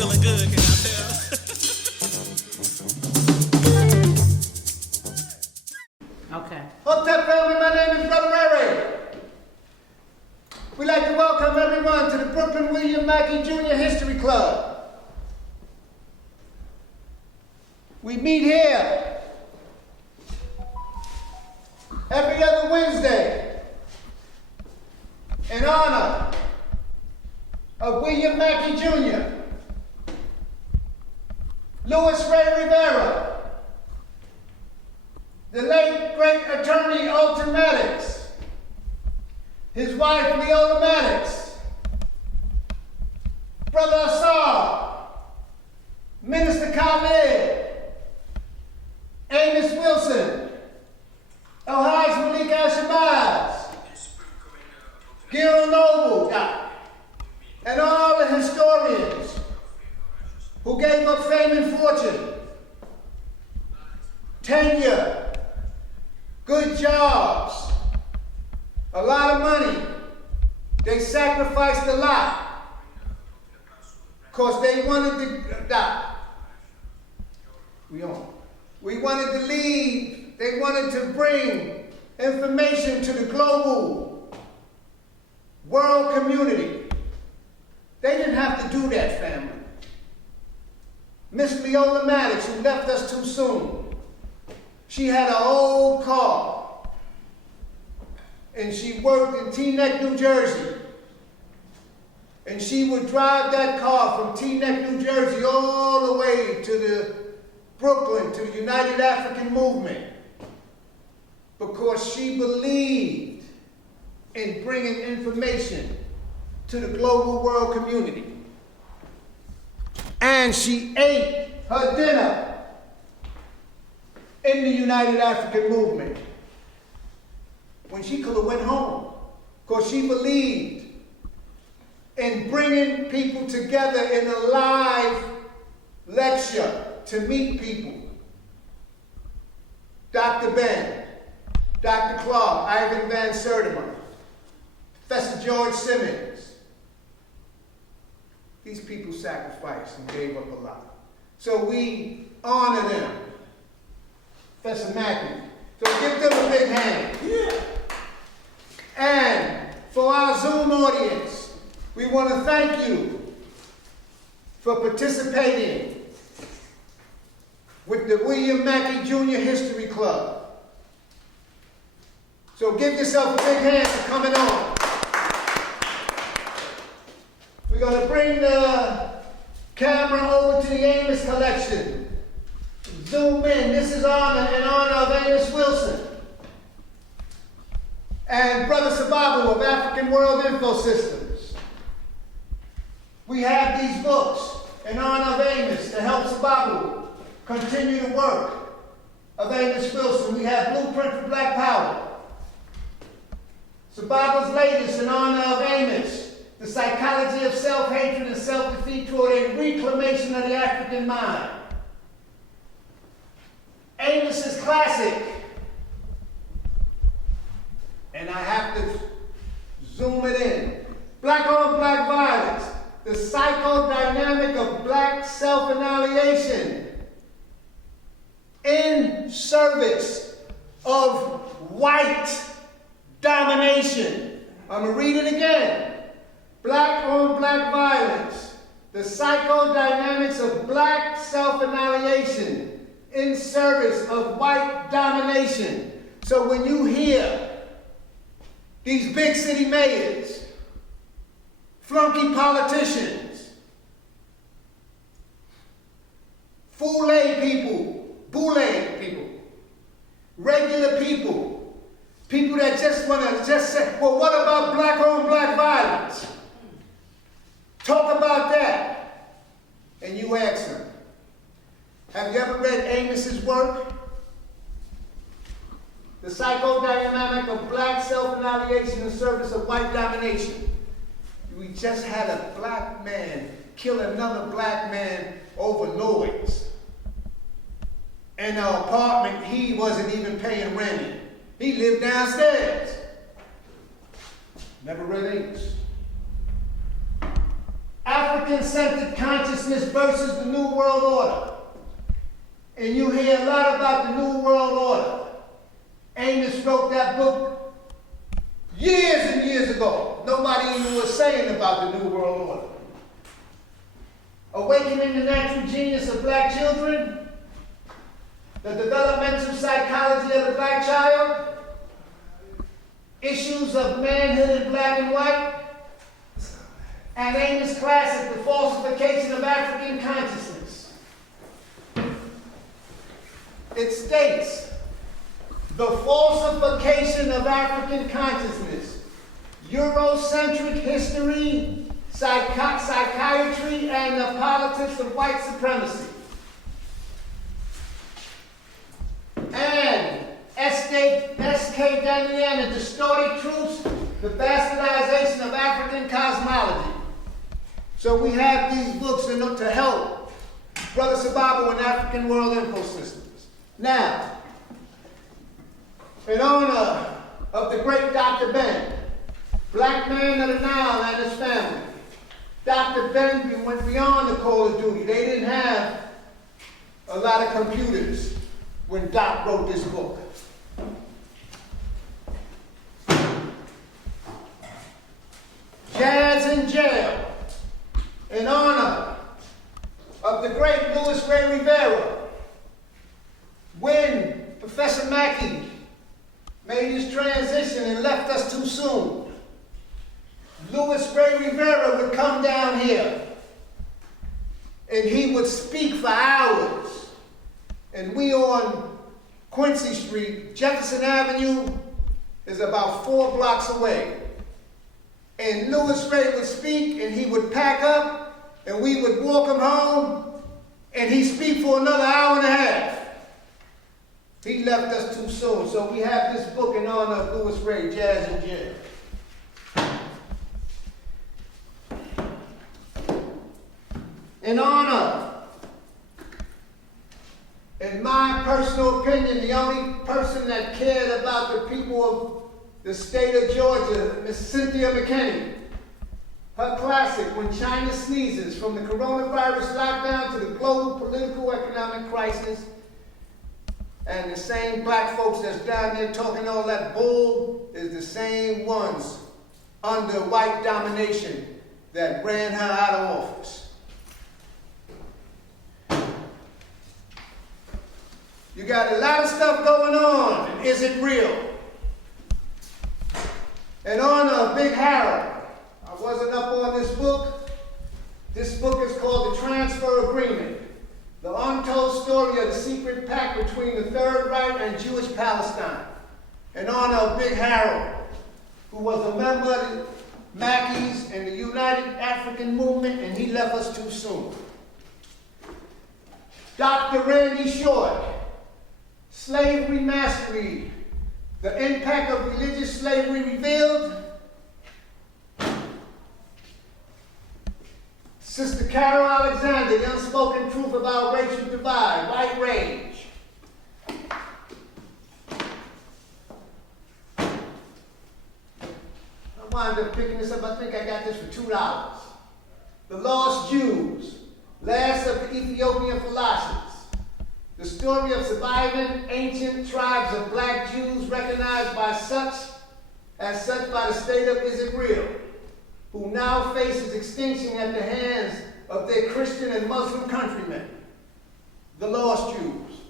feeling good, can I tell? Okay. Hotel family, my name is Brother Ray. We'd like to welcome everyone to the Brooklyn William Mackey Jr. History Club. We meet here every other Wednesday in honor of William Mackey Jr., Louis Ray Rivera, the late great attorney Alton Maddox, his wife Leola Maddox, Brother Assar, Minister Khalid, Amos Wilson, El-Haj Malik Al-Shabazz, Gil Noble, and all the historians who gave up fame and fortune, tenure, good jobs, a lot of money. They sacrificed a lot because they wanted to die. We wanted to lead. They wanted to bring information to the global world community. They didn't have to do that, family. Miss Leola Maddox, who left us too soon, she had an old car, and she worked in Teaneck, New Jersey. And she would drive that car from Teaneck, New Jersey, all the way to Brooklyn, to the United African Movement, because she believed in bringing information to the global world community. And she ate her dinner in the United African Movement when she could have went home, because she believed in bringing people together in a live lecture to meet people. Dr. Ben, Dr. Clark, Ivan Van Sertima, Professor George Simmons. These people sacrificed and gave up a lot. So we honor them. Professor Mackey. So give them a big hand. Yeah. And for our Zoom audience, we want to thank you for participating with the William Mackey Jr. History Club. So give yourself a big hand for coming on. We're going to bring the camera over to the Amos collection. Zoom in. This is in honor of Amos Wilson and Brother Sababu of African World Info Systems. We have these books in honor of Amos to help Sababu continue the work of Amos Wilson. We have Blueprint for Black Power. Sababu's latest in honor of Amos, The Psychology of Self-Hatred and Self-Defeat Toward a Reclamation of the African Mind. Amos's classic, and I have to zoom it in. Black on Black Violence, the psychodynamic of black self-annihilation in service of white domination. I'm going to read it again. Black on Black Violence, the psychodynamics of black self-annihilation in service of white domination. So when you hear these big city mayors, flunky politicians, boule people, regular people, people that just want to say, well, what about black on black violence? Talk about that. And you ask them, have you ever read Amos's work? The Psychodynamic of Black Self-Annihilation in Service of White Domination. We just had a black man kill another black man over noise. In an apartment he wasn't even paying rent in. He lived downstairs. Never read Amos. African African-centered consciousness versus the New World Order. And you hear a lot about the New World Order. Amos wrote that book years and years ago. Nobody even was saying about the New World Order. Awakening the natural genius of black children, the developmental psychology of the black child, issues of manhood in black and white, and Amos' classic, The Falsification of African Consciousness. It states, the falsification of African consciousness, Eurocentric history, psychiatry, and the politics of white supremacy. And S.K. Daniana, Distorted Truths, the Bastardization of African Cosmology. So we have these books to help Brother Sababu and African World Info Systems. Now, in honor of the great Dr. Ben, black man of the Nile and his family, Dr. Ben went beyond the call of duty. They didn't have a lot of computers when Doc wrote this book. Jazz in Jail, in honor of the great Louis Ray Rivera, when Professor Mackey made his transition and left us too soon. Louis Ray Rivera would come down here and he would speak for hours. And we on Quincy Street, Jefferson Avenue is about 4 blocks away. And Louis Ray would speak and he would pack up and we would walk him home and he'd speak for another hour and a half. He left us too soon. So we have this book in honor of Louis Ray, Jazz in Jail. In honor, in my personal opinion, the only person that cared about the people of the state of Georgia, Miss Cynthia McKinney. Her classic, When China Sneezes, from the coronavirus lockdown to the global political economic crisis. And the same black folks that's down there talking all that bull is the same ones under white domination that ran her out of office. You got a lot of stuff going on, and is it real? In honor of Big Harold, I wasn't up on this book. This book is called The Transfer Agreement, the untold story of the secret pact between the Third Reich and Jewish Palestine. In honor of Big Harold, who was a member of the Mackeys and the United African Movement, and he left us too soon. Dr. Randy Short, Slavery Mastery, the impact of religious slavery revealed. Sister Carol Alexander, The Unspoken Truth About Racial Divide, White Rage. I wound up picking this up. I think I got this for $2. The Lost Jews, Last of the Ethiopian Philosophers. The story of surviving ancient tribes of black Jews recognized as such by the state of Israel, who now faces extinction at the hands of their Christian and Muslim countrymen, the Lost Jews.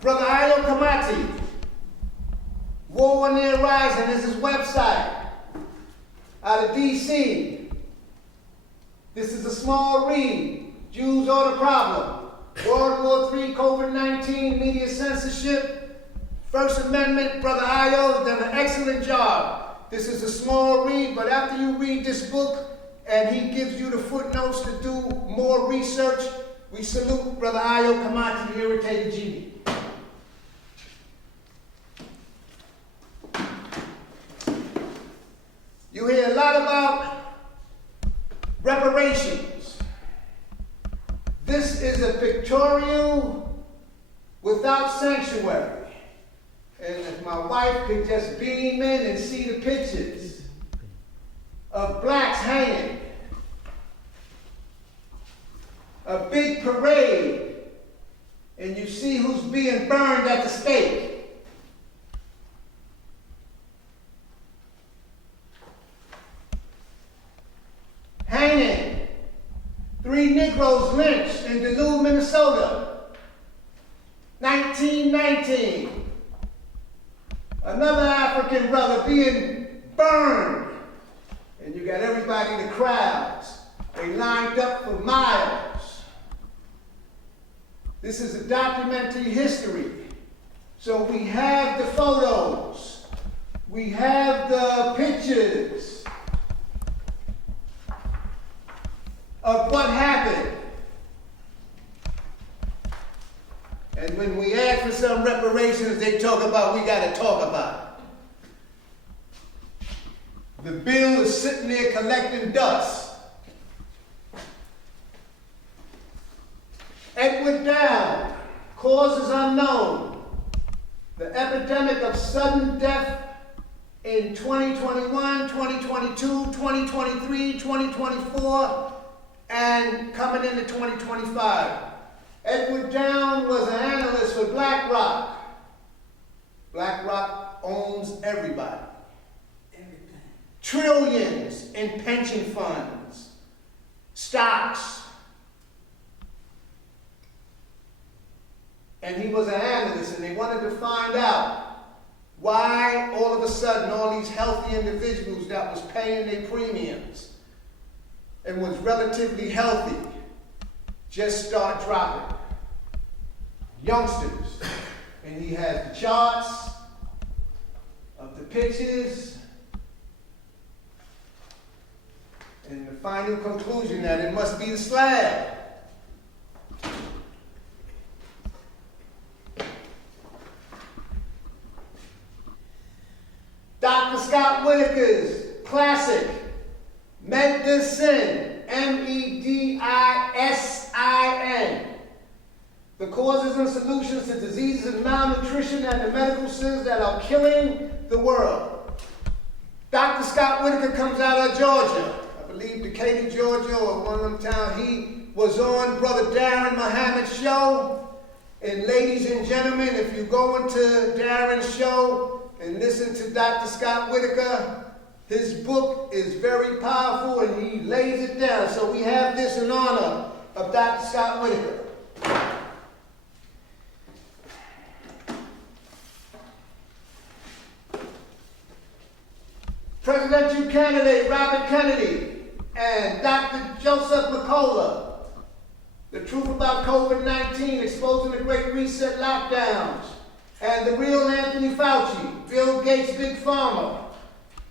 Brother Ayo Kamati, War on the Horizon is his website, out of D.C. This is a small read. Jews are the problem. World War III, COVID-19, media censorship, First Amendment. Brother Ayo has done an excellent job. This is a small read, but after you read this book and he gives you the footnotes to do more research, we salute Brother Ayo Kamati, the irritated genie. You hear a lot about reparations. This is a pictorial without sanctuary. And if my wife could just beam in and see the pictures, of blacks hanging. A big parade, and you see who's being burned at the stake. Hanging. 3 Negroes lynched in Duluth, Minnesota. 1919. Another African brother being burned. And you got everybody in the crowds. They lined up for miles. This is a documentary history. So we have the photos. We have the pictures of what happened. And when we ask for some reparations, they talk about we got to talk about it. The bill is sitting there collecting dust. Edward Down, causes unknown. The epidemic of sudden death in 2021, 2022, 2023, 2024, and coming into 2025. Edward Down was an analyst for BlackRock. BlackRock owns everybody. Everything. Trillions in pension funds, stocks. And he was an analyst, and they wanted to find out why all of a sudden all these healthy individuals that was paying their premiums and was relatively healthy just start dropping. Youngsters. And he has the charts of the pictures and the final conclusion that it must be the slab. Dr. Scott Whitaker's classic, Medicine, Medicine, the causes and solutions to diseases of malnutrition and the medical sins that are killing the world. Dr. Scott Whitaker comes out of Georgia, I believe Decatur, Georgia, or one of them towns. He was on Brother Darren Muhammad's show. And ladies and gentlemen, if you go into Darren's show and listen to Dr. Scott Whitaker, his book is very powerful and he lays it down. So we have this in honor of Dr. Scott Whitaker. Presidential candidate Robert Kennedy and Dr. Joseph McCullough. The truth about COVID-19, exposing the Great Reset lockdowns. And the real Anthony Fauci, Bill Gates' Big Pharma.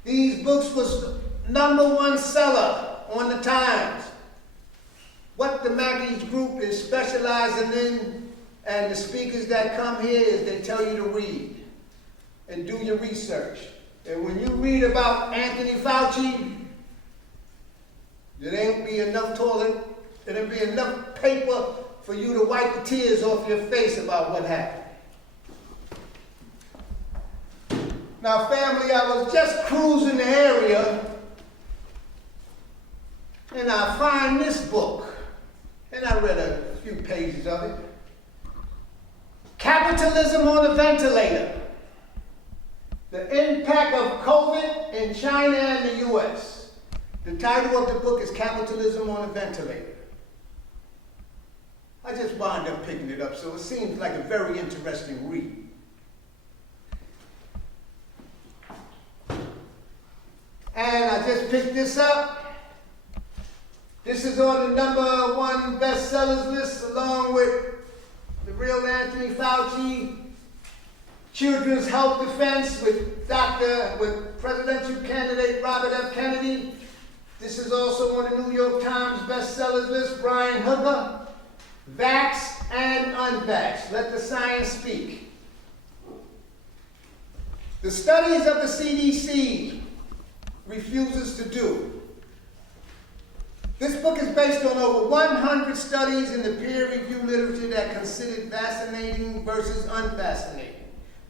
These books was #1 seller on the Times. What the Mackey's group is specializing in, and the speakers that come here, is they tell you to read and do your research. And when you read about Anthony Fauci, there ain't be enough toilet, there ain't be enough paper for you to wipe the tears off your face about what happened. Now, family, I was just cruising the area, and I find this book, and I read a few pages of it. Capitalism on a Ventilator. The impact of COVID in China and the U.S. The title of the book is Capitalism on a Ventilator. I just wound up picking it up, so it seems like a very interesting read. And I just picked this up. This is on the #1 bestsellers list, along with the real Anthony Fauci, Children's Health Defense with presidential candidate Robert F. Kennedy. This is also on the New York Times bestsellers list, Brian Hooker, Vax and Unvaxxed, Let the Science Speak. The studies of the CDC refuses to do. This book is based on over 100 studies in the peer-reviewed literature that considered vaccinating versus unvaccinated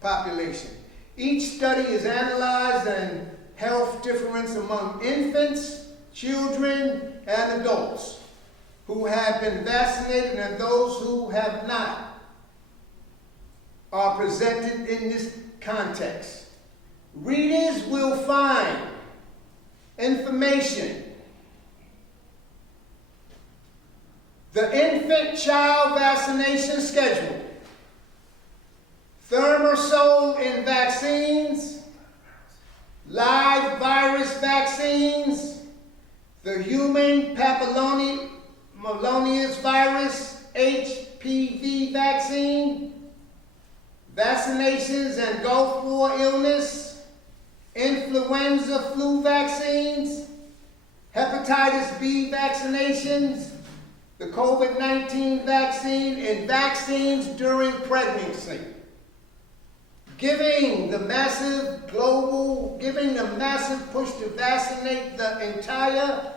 population. Each study is analyzed and health difference among infants, children and adults who have been vaccinated and those who have not are presented in this context. Readers will find information. The infant-child vaccination schedule, thimerosal in vaccines, live virus vaccines, the human papillomavirus virus, HPV vaccine, vaccinations and Gulf War illness, influenza flu vaccines, hepatitis B vaccinations, the COVID-19 vaccine, and vaccines during pregnancy. Giving the massive push to vaccinate the entire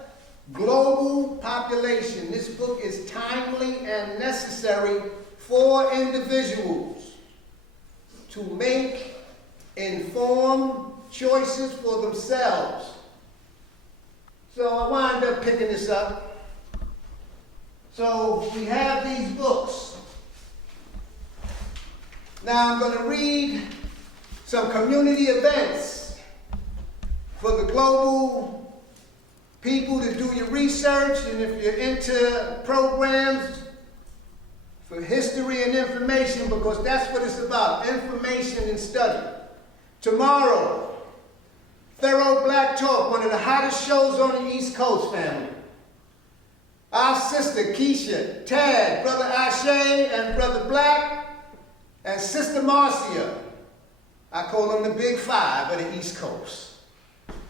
global population. This book is timely and necessary for individuals to make informed choices for themselves. So I wound up picking this up. So we have these books. Now I'm going to read some community events for the global people to do your research, and if you're into programs for history and information, because that's what it's about, information and study. Tomorrow, Thorough Black Talk, one of the hottest shows on the East Coast, family. Our sister Keisha, Tad, Brother Ashe, and Brother Black, and Sister Marcia. I call them the Big Five of the East Coast.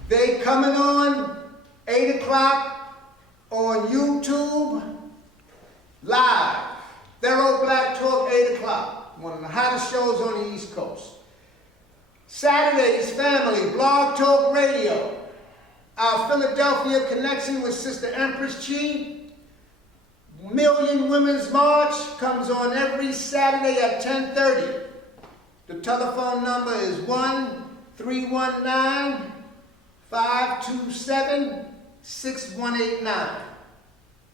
They coming on 8 o'clock on YouTube, live. Thorough Black Talk, 8 o'clock. One of the hottest shows on the East Coast. Saturday's family, Blog Talk Radio. Our Philadelphia connection with Sister Empress Chi. Million Women's March comes on every Saturday at 10:30. The telephone number is 1-319-527-6189.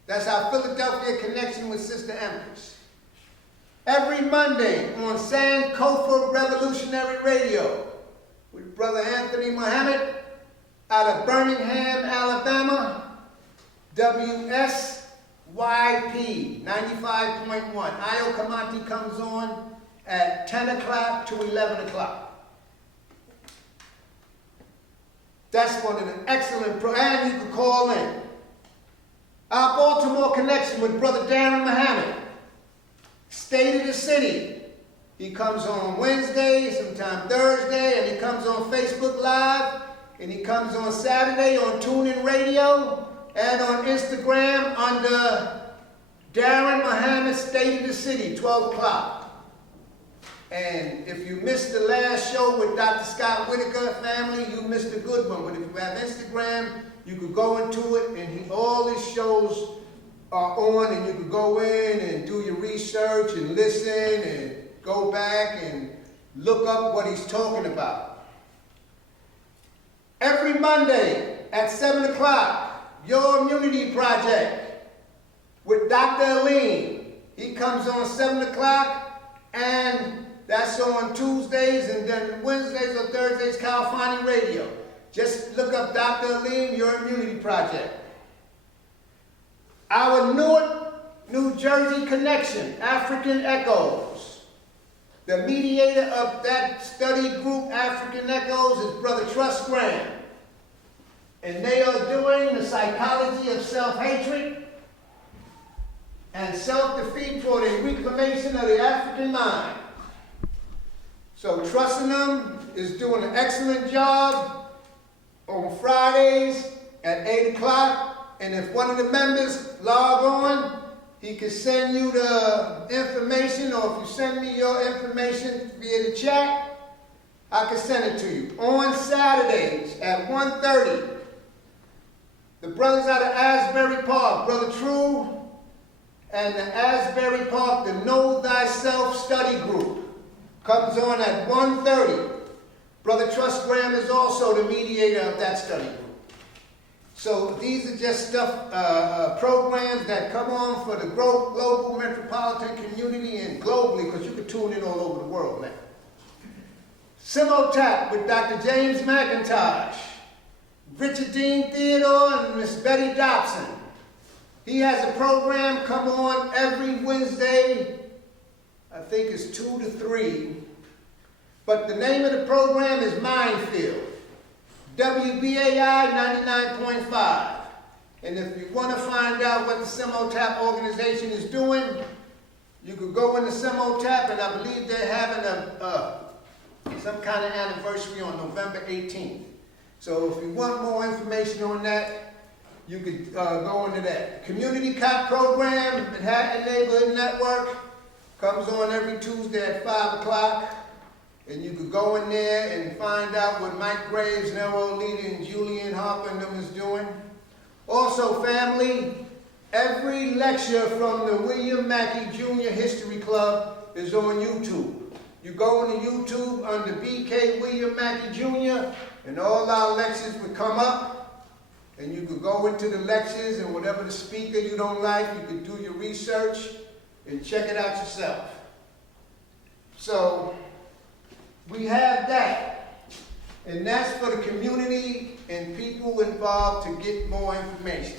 That's our Philadelphia connection with Sister Empress. Every Monday on Sankofa Revolutionary Radio with Brother Anthony Muhammad out of Birmingham, Alabama, WSYP 95.1. Io Kamati comes on at 10 o'clock to 11 o'clock. That's one of the excellent programs. And you can call in. Our Baltimore connection with Brother Darren Muhammad. State of the City. He comes on Wednesday, sometimes Thursday, and he comes on Facebook Live, and he comes on Saturday on TuneIn Radio, and on Instagram under Darren Muhammad State of the City, 12 o'clock. And if you missed the last show with Dr. Scott Whitaker family, you missed a good one. But if you have Instagram, you could go into it, and all his shows are on, and you could go in and do your research and listen and go back and look up what he's talking about. Every Monday at 7 o'clock, Your Immunity Project with Dr. Aline. He comes on 7 o'clock, and that's on Tuesdays, and then Wednesdays or Thursdays, California Radio. Just look up Dr. Aline, Your Immunity Project. Our Newark, New Jersey connection, African Echoes. The mediator of that study group, African Echoes, is Brother Trust Graham. And they are doing the psychology of self-hatred and self-defeat for the reclamation of the African mind. So Trusting Them is doing an excellent job on Fridays at 8 o'clock. And if one of the members log on, he can send you the information, or if you send me your information via the chat, I can send it to you. On Saturdays at 1:30, the brothers out of Asbury Park, Brother True, and the Asbury Park, the Know Thyself Study Group, comes on at 1:30. Brother Trust Graham is also the mediator of that study group. So these are just programs that come on for the local metropolitan community and globally, because you can tune in all over the world now. Simultap with Dr. James McIntosh, Richard Dean Theodore, and Miss Betty Dobson. He has a program come on every Wednesday, I think it's 2 to 3. But the name of the program is Minefield. WBAI 99.5. And if you want to find out what the Simultap organization is doing, you could go into Simultap, and I believe they're having some kind of anniversary on November 18th. So if you want more information on that, you could go into that. Community Cop program, Manhattan Neighborhood Network, comes on every Tuesday at 5 o'clock. And you could go in there and find out what Mike Graves, Nero Leader, and Julian Harper and them is doing. Also, family, every lecture from the William Mackey Jr. History Club is on YouTube. You go into YouTube under BK William Mackey Jr. and all our lectures would come up. And you could go into the lectures, and whatever the speaker you don't like, you could do your research and check it out yourself. So, we have that, and that's for the community and people involved to get more information.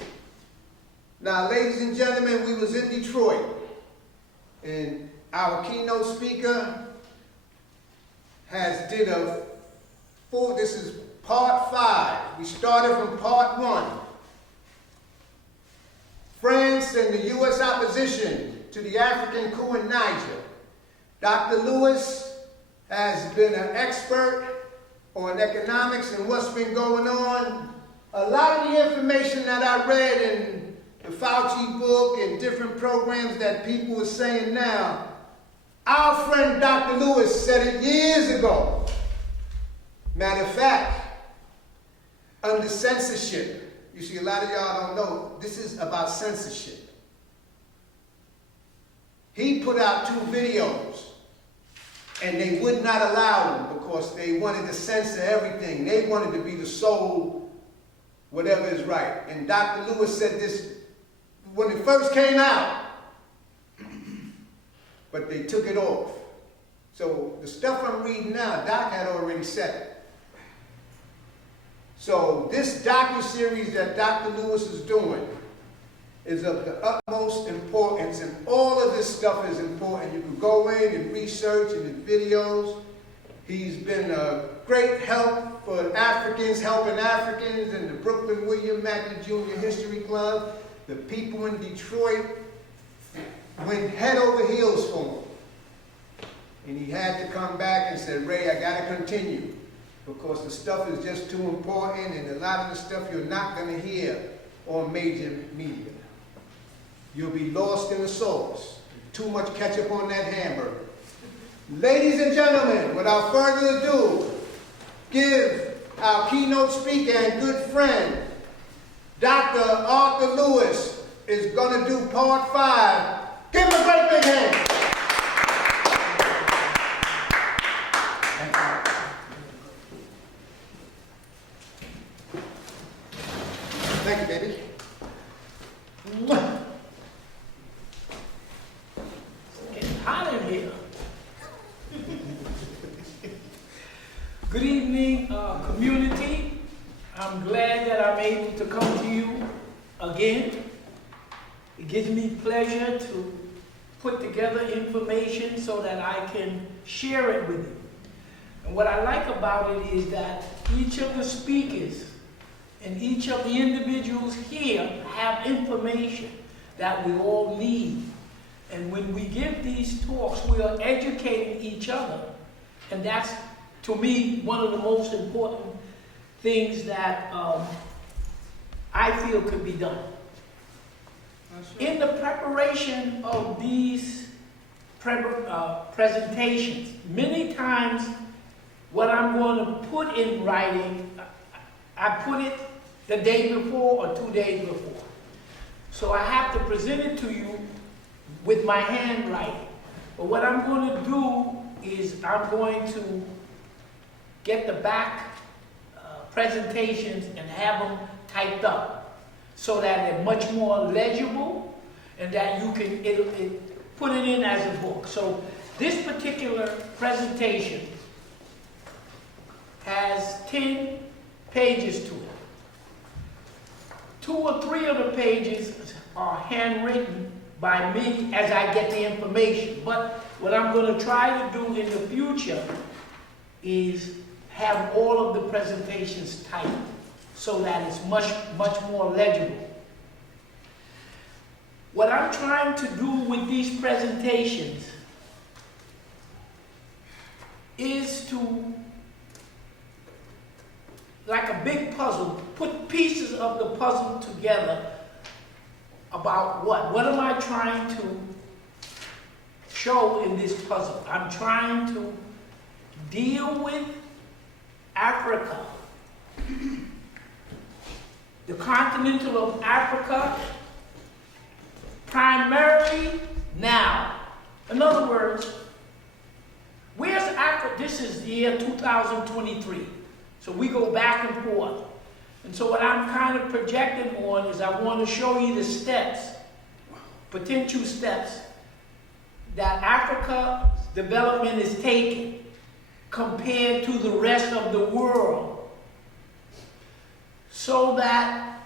Now, ladies and gentlemen, we was in Detroit, and our keynote speaker did this is part 5. We started from part 1. France and the U.S. opposition to the African coup in Niger. Dr. Lewis has been an expert on economics and what's been going on. A lot of the information that I read in the Fauci book and different programs that people are saying now, our friend Dr. Lewis said it years ago. Matter of fact, under censorship, you see, a lot of y'all don't know, this is about censorship. He put out 2 videos. And they would not allow them because they wanted to censor everything. They wanted to be the sole, whatever is right. And Dr. Lewis said this when it first came out. But they took it off. So the stuff I'm reading now, Doc had already said it. So this docuseries that Dr. Lewis is doing is of the utmost importance, and all of this stuff is important. You can go in and research in the videos. He's been a great help for Africans, helping Africans, and the Brooklyn William Mackey Jr. History Club. The people in Detroit went head over heels for him. And he had to come back and said, Ray, I got to continue, because the stuff is just too important, and a lot of the stuff you're not going to hear on major media. You'll be lost in the sauce. Too much ketchup on that hamburger. Ladies and gentlemen, without further ado, give our keynote speaker and good friend, Dr. Arthur Lewis, is going to do part 5. Give him a great big hand. Thank you, baby. Hot in here. Good evening, community. I'm glad that I'm able to come to you again. It gives me pleasure to put together information so that I can share it with you. And what I like about it is that each of the speakers and each of the individuals here have information that we all need. And when we give these talks, we are educating each other. And that's, to me, one of the most important things that I feel could be done. In the preparation of these presentations, many times what I'm going to put in writing, I put it the day before or 2 days before. So I have to present it to you with my handwriting. But what I'm going to do is I'm going to get the back presentations and have them typed up so that they're much more legible and that you can put it in as a book. So this particular presentation has 10 pages to it. 2 or 3 of the pages are handwritten by me as I get the information. But what I'm going to try to do in the future is have all of the presentations typed so that it's much more legible. What I'm trying to do with these presentations is to, like a big puzzle, put pieces of the puzzle together about what? What am I trying to show in this puzzle? I'm trying to deal with Africa, the continental of Africa, primarily now. In other words, where's Africa? This is the year 2023. So we go back and forth. And so what I'm kind of projecting on is I want to show you the steps, potential steps, that Africa's development is taking compared to the rest of the world, so that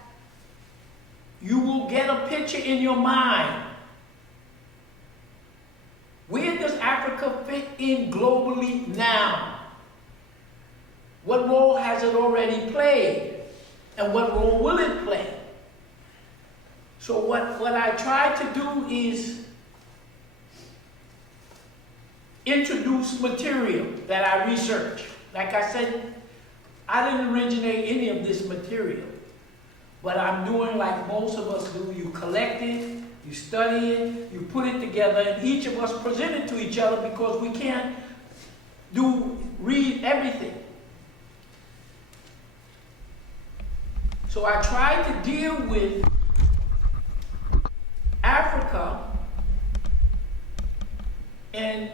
you will get a picture in your mind. Where does Africa fit in globally now? What role has it already played? And what role will it play? So what I try to do is introduce material that I research. Like I said, I didn't originate any of this material, but I'm doing like most of us do. You collect it, you study it, you put it together, and each of us present it to each other because we can't read everything. So I try to deal with Africa, and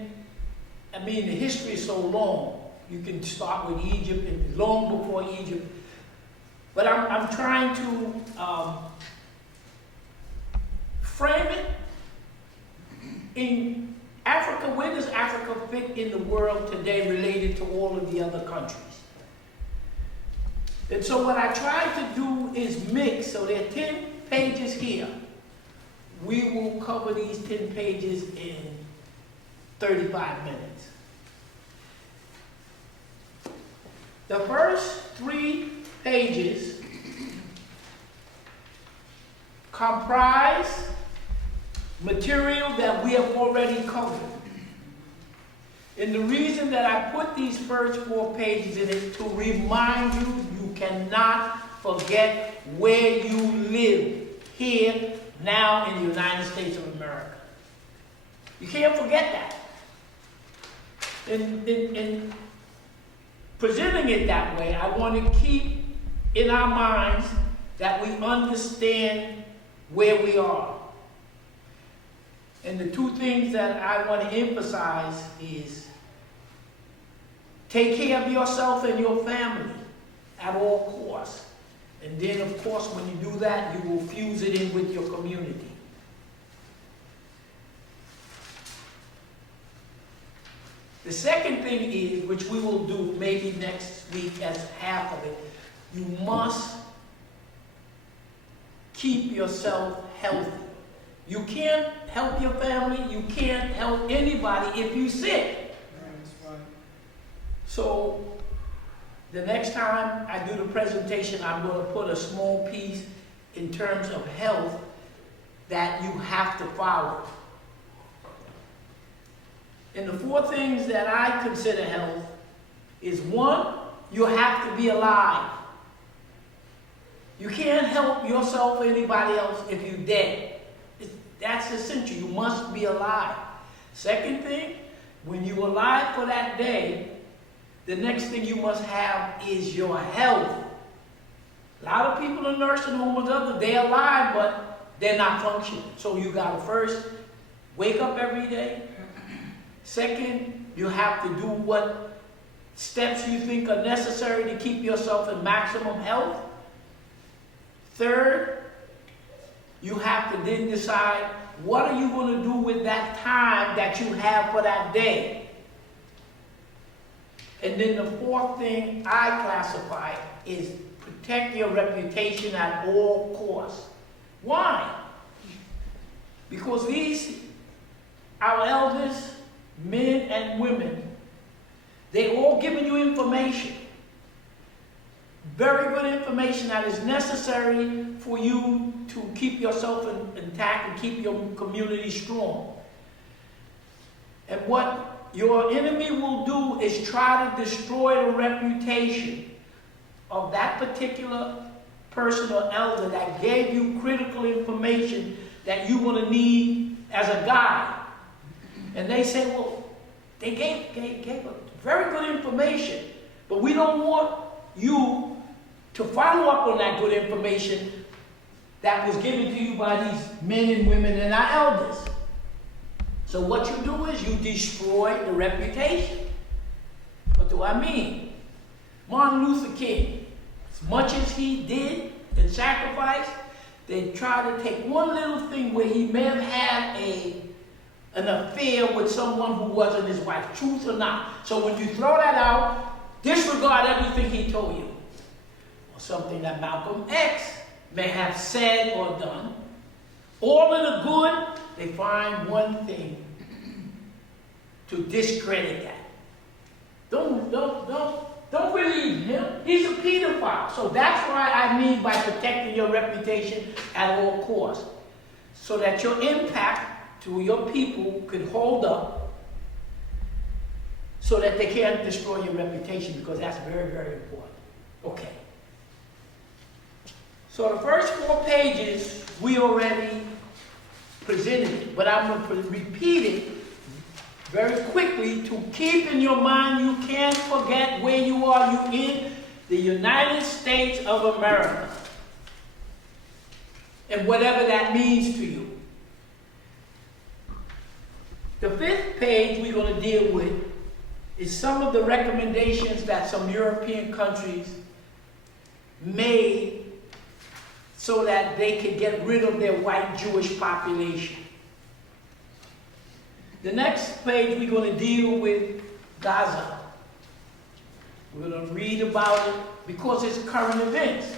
I mean the history is so long. You can start with Egypt and long before Egypt. But I'm trying to frame it in Africa. Where does Africa fit in the world today related to all of the other countries? And so what I try to do is mix. So there are 10 pages here. We will cover these 10 pages in 35 minutes. The first 3 pages comprise material that we have already covered. And the reason that I put these first 4 pages in is to remind you, you cannot forget where you live here now in the United States of America. You can't forget that. In presenting it that way, I want to keep in our minds that we understand where we are. And the 2 things that I want to emphasize is take care of yourself and your family at all costs. And then, of course, when you do that, you will fuse it in with your community. The second thing is, which we will do maybe next week as half of it, you must keep yourself healthy. You can't help your family, you can't help anybody if you're sick. That's right. So the next time I do the presentation, I'm going to put a small piece in terms of health that you have to follow. And the 4 things that I consider health is 1, you have to be alive. You can't help yourself or anybody else if you're dead. That's essential. You must be alive. Second thing, when you're alive for that day, the next thing you must have is your health. A lot of people in nursing homes, they're alive, but they're not functioning. So you got to first wake up every day. Second, you have to do what steps you think are necessary to keep yourself in maximum health. Third, you have to then decide what are you going to do with that time that you have for that day. And then the fourth thing I classify is protect your reputation at all costs. Why? Because our elders, men and women, they all giving you information. Very good information that is necessary for you to keep yourself intact and keep your community strong. And what your enemy will do is try to destroy the reputation of that particular person or elder that gave you critical information that you're going to need as a guide. And they say, well, they gave us very good information, but we don't want you to follow up on that good information that was given to you by these men and women and our elders. So what you do is you destroy the reputation. What do I mean? Martin Luther King, as much as he did and sacrificed, they tried to take one little thing where he may have had an affair with someone who wasn't his wife, truth or not. So when you throw that out, disregard everything he told you. Or something that Malcolm X may have said or done. All of the good, they find one thing to discredit that. Don't believe him. He's a pedophile. So that's why I mean by protecting your reputation at all costs. So that your impact to your people can hold up so that they can't destroy your reputation, because that's very, very important. Okay. So the first 4 pages we already presented, but I'm going to repeat it very quickly to keep in your mind. You can't forget where you are. You're in the United States of America. And whatever that means to you. The 5th page we're going to deal with is some of the recommendations that some European countries made so that they could get rid of their white Jewish population. The next page we're going to deal with Gaza. We're going to read about it because it's current events.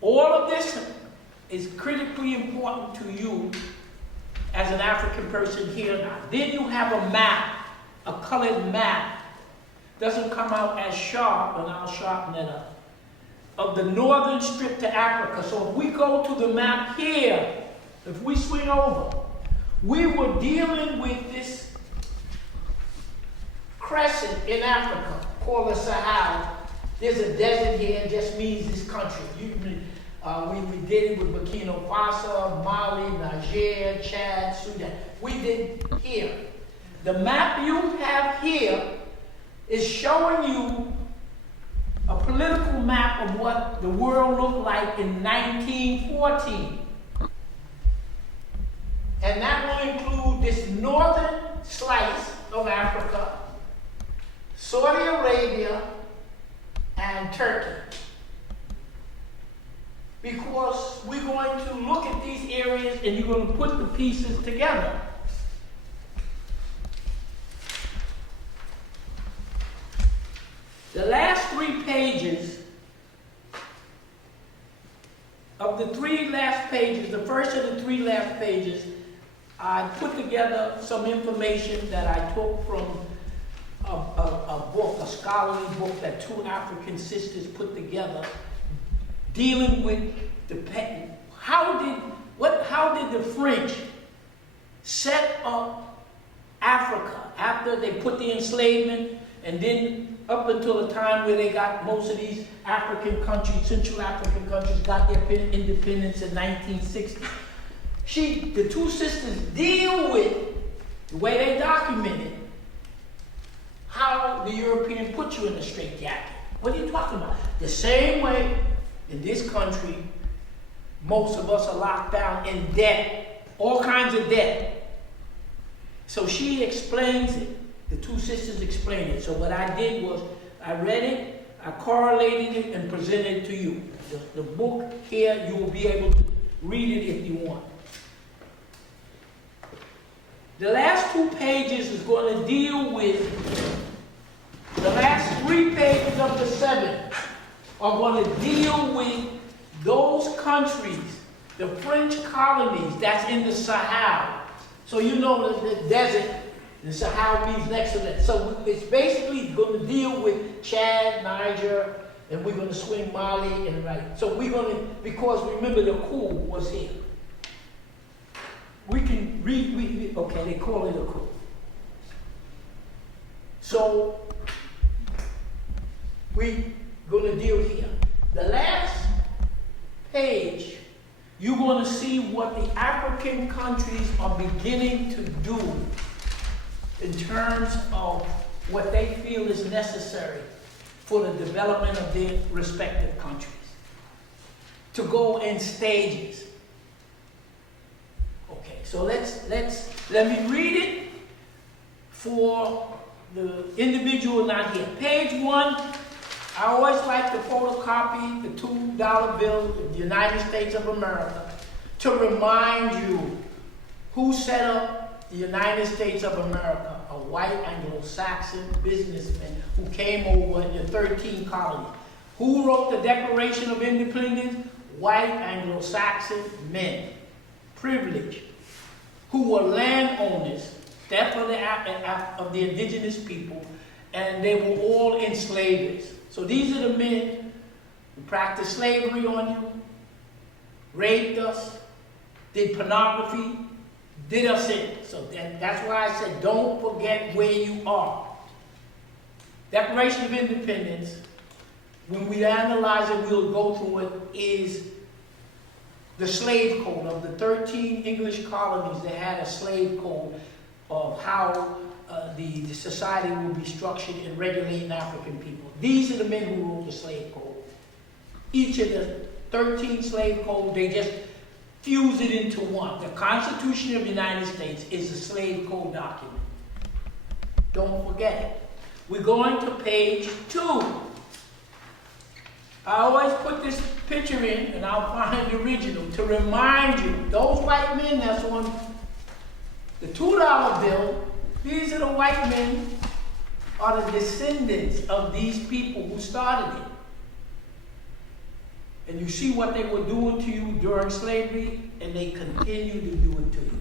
All of this is critically important to you as an African person here now. Then you have a map, a colored map. Doesn't come out as sharp, but I'll sharpen it up. Of the northern strip to Africa. So if we go to the map here, if we swing over, we were dealing with this crescent in Africa called the Sahara. There's a desert here, it just means this country. We did it with Burkina Faso, Mali, Niger, Chad, Sudan. We did here. The map you have here is showing you a political map of what the world looked like in 1914. And that will include this northern slice of Africa, Saudi Arabia, and Turkey. Because we're going to look at these areas and you're going to put the pieces together. The last 3 pages of the 3 last pages, the first of the 3 last pages, I put together some information that I took from a book, a scholarly book that 2 African sisters put together, dealing with how did the French set up Africa after they put the enslavement, and then up until the time where they got most of these African countries, Central African countries, got their independence in 1960. The 2 sisters deal with the way they documented how the European put you in a straitjacket. What are you talking about? The same way in this country, most of us are locked down in debt, all kinds of debt. So she explains it. The 2 sisters explain it. So what I did was I read it, I correlated it, and presented it to you. The book here, you will be able to read it if you want. The last 2 pages is going to deal with, the last 3 pages of the 7 are going to deal with those countries, the French colonies that's in the Sahel. So you know the desert, the Sahel means next to that. So it's basically going to deal with Chad, Niger, and we're going to swing Mali and right. So we're going to, because remember the coup was here. We can read, okay, they call it a coup. So we're going to deal here. The last page, you're going to see what the African countries are beginning to do in terms of what they feel is necessary for the development of their respective countries. To go in stages. Okay, so let me read it for the individual not here. Page 1, I always like to photocopy the $2 bill of the United States of America to remind you who set up the United States of America, a white Anglo-Saxon businessman who came over in the 13 colonies. Who wrote the Declaration of Independence? White Anglo-Saxon men, privileged, who were landowners, that of the indigenous people, and they were all enslavers. So these are the men who practiced slavery on you, raped us, did pornography, did us in. So that's why I said don't forget where you are. Declaration of Independence, when we analyze it, we'll go through it, is the slave code of the 13 English colonies that had a slave code of how the society will be structured in regulating African people. These are the men who wrote the slave code. Each of the 13 slave codes, they just fuse it into one. The Constitution of the United States is a slave code document. Don't forget it. We're going to page 2. I always put this picture in, and I'll find the original, to remind you, those white men that's on the $2 bill, these are the white men, are the descendants of these people who started it. And you see what they were doing to you during slavery, and they continue to do it to you.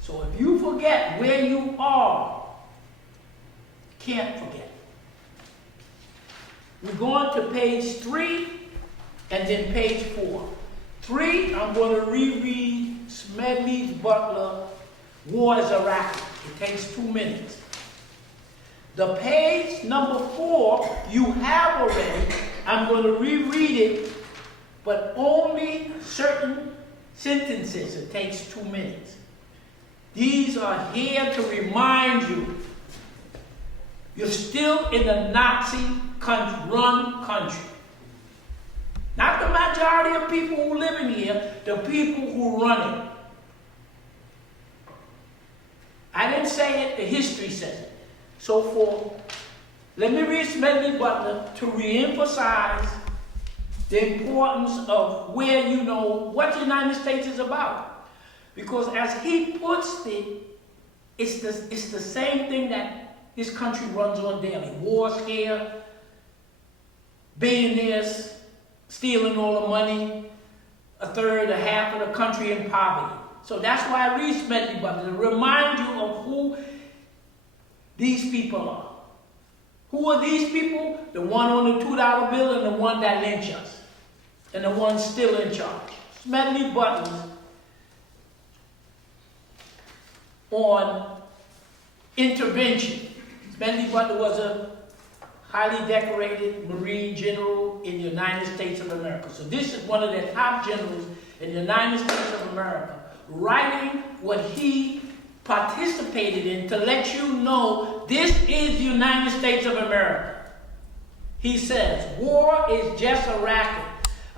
So if you forget where you are, can't forget. We're going to page 3 and then page 4. 3, I'm going to reread Smedley's Butler, War is a Racket. It takes 2 minutes. The page number 4 you have already. I'm going to reread it, but only certain sentences. It takes 2 minutes. These are here to remind you you're still in a Nazi run country. Not the majority of people who live in here, the people who run it. I didn't say it, the history says it. So let me read Smedley Butler to reemphasize the importance of where you know what the United States is about. Because as he puts it, it's the same thing that this country runs on daily. Wars here, billionaires stealing all the money, a third, a half of the country in poverty. So that's why I read Smedley Butler, to remind you of who these people are. Who are these people? The one on the $2 bill and the one that lynched us. And the one still in charge. Smedley Butler on intervention. Smedley Butler was a highly decorated Marine general in the United States of America. So this is one of the top generals in the United States of America, writing what he participated in to let you know this is the United States of America. He says, war is just a racket.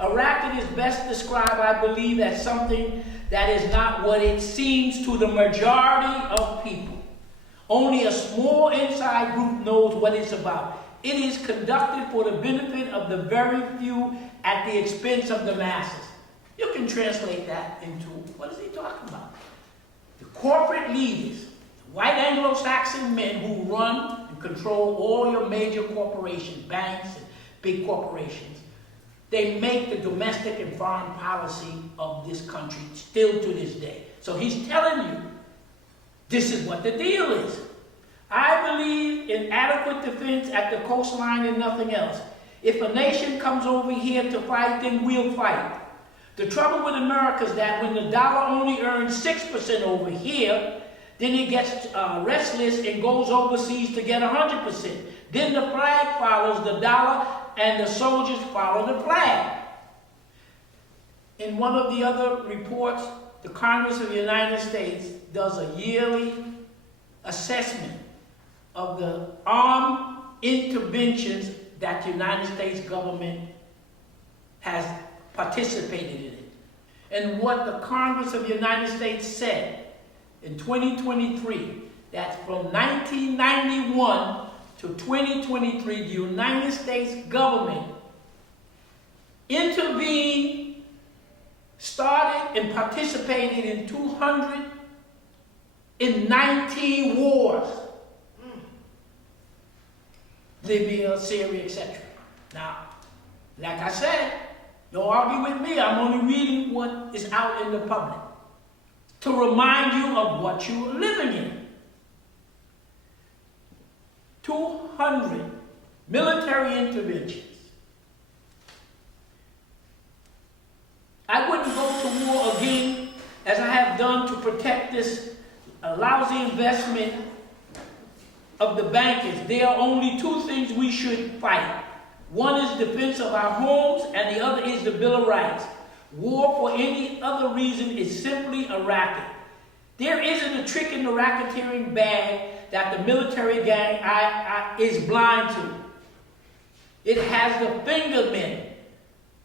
A racket is best described, I believe, as something that is not what it seems to the majority of people. Only a small inside group knows what it's about. It is conducted for the benefit of the very few at the expense of the masses. You can translate that into, what is he talking about? The corporate leaders, white Anglo-Saxon men who run and control all your major corporations, banks and big corporations, they make the domestic and foreign policy of this country still to this day. So he's telling you, this is what the deal is. I believe in adequate defense at the coastline and nothing else. If a nation comes over here to fight, then we'll fight. The trouble with America is that when the dollar only earns 6% over here, then it gets restless and goes overseas to get 100%. Then the flag follows the dollar and the soldiers follow the flag. In one of the other reports, the Congress of the United States does a yearly assessment of the armed interventions that the United States government has participated in it. And what the Congress of the United States said in 2023, that from 1991 to 2023, the United States government intervened, started, and participated in 219 wars. Libya, Syria, etc. Now, like I said, don't argue with me. I'm only reading what is out in the public to remind you of what you're living in. 200 military interventions. I wouldn't go to war again as I have done to protect this lousy investment of the bankers. There are only two things we should fight. One is defense of our homes, and the other is the Bill of Rights. War for any other reason is simply a racket. There isn't a trick in the racketeering bag that the military gang is blind to. It has the finger men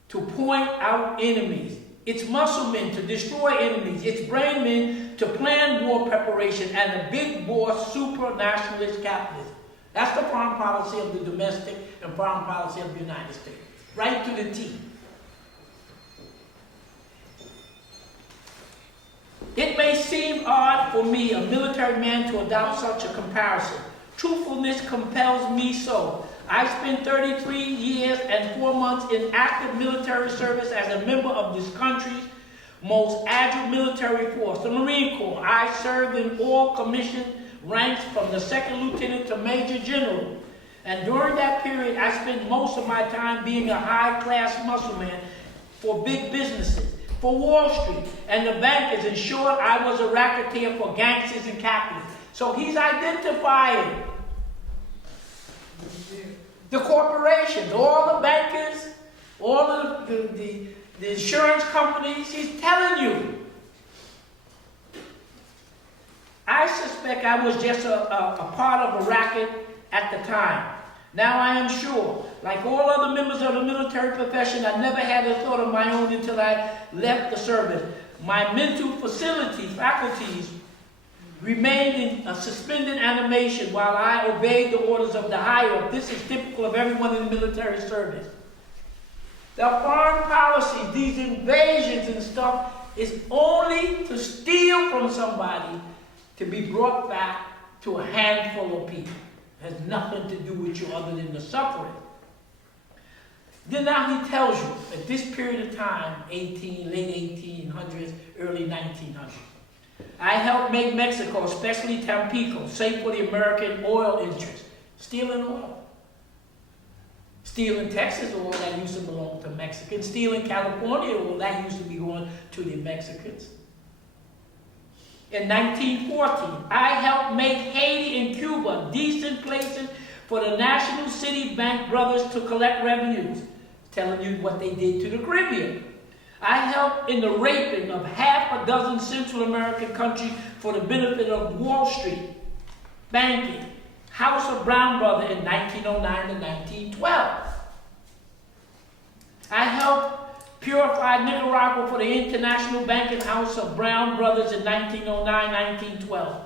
to point out enemies. It's muscle men to destroy enemies. It's brain men to plan war preparation, and the big boss super-nationalist capitalism. That's the foreign policy of the domestic and foreign policy of the United States. Right to the T. It may seem odd for me, a military man, to adopt such a comparison. Truthfulness compels me so. I spent 33 years and 4 months in active military service as a member of this country's most agile military force, the Marine Corps. I served in all commissioned ranks from the second lieutenant to major general. And during that period, I spent most of my time being a high-class muscle man for big businesses, for Wall Street and the bankers. In short, I was a racketeer for gangsters and capitalists. So he's identifying the corporations, all the bankers, all the insurance companies. He's telling you. I suspect I was just a part of a racket at the time. Now I am sure, like all other members of the military profession, I never had a thought of my own until I left the service. My mental faculties remained in a suspended animation while I obeyed the orders of the higher-up. This is typical of everyone in the military service. The foreign policy, these invasions and stuff, is only to steal from somebody to be brought back to a handful of people. It has nothing to do with you other than the suffering. Then now he tells you, at this period of time, late 1800s, early 1900s, I helped make Mexico, especially Tampico, safe for the American oil interests. Stealing oil. Stealing Texas oil, that used to belong to Mexicans. Stealing California oil, that used to be going to the Mexicans. In 1914, I helped make Haiti and Cuba decent places for the National City Bank brothers to collect revenues. Telling you what they did to the Caribbean. I helped in the raping of half a dozen Central American countries for the benefit of Wall Street, banking, House of Brown Brothers in 1909 to 1912. I helped purify Nicaragua for the International Banking House of Brown Brothers in 1909-1912.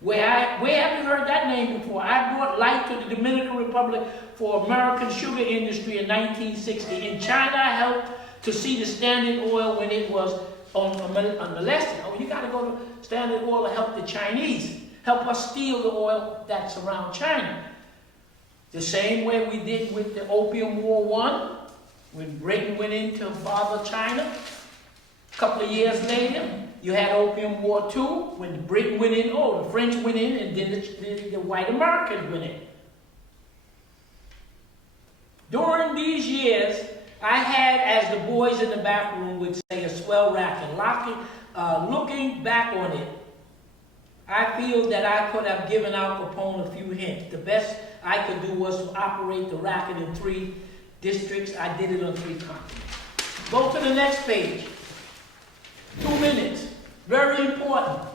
where have you heard that name before? I brought light to the Dominican Republic for American sugar industry in 1960. In China, I helped to see the Standard Oil when it was unmolested. Oh, you got to go to Standard Oil to help the Chinese, help us steal the oil that's around China. The same way we did with the Opium War I, when Britain went in to bother China. A couple of years later, you had Opium War II, when Britain went in, the French went in, and then the white Americans went in. During these years, I had, as the boys in the back room would say, a swell racket. Looking back on it, I feel that I could have given Al Capone a few hints. The best I could do was to operate the racket in 3 districts. I did it on 3 continents. Go to the next page. 2 minutes. Very important.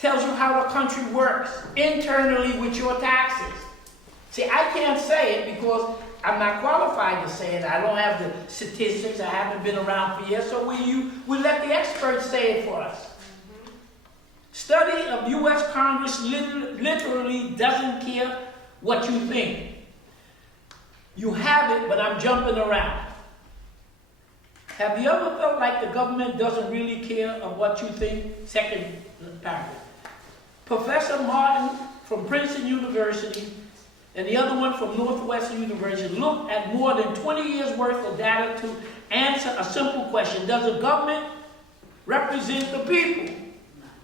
Tells you how the country works internally with your taxes. See, I can't say it because I'm not qualified to say it. I don't have the statistics. I haven't been around for years. So we let the experts say it for us. Study of U.S. Congress literally doesn't care what you think. You have it, but I'm jumping around. Have you ever felt like the government doesn't really care of what you think? Second paragraph. Professor Martin from Princeton University and the other one from Northwestern University looked at more than 20 years worth of data to answer a simple question. Does the government represent the people?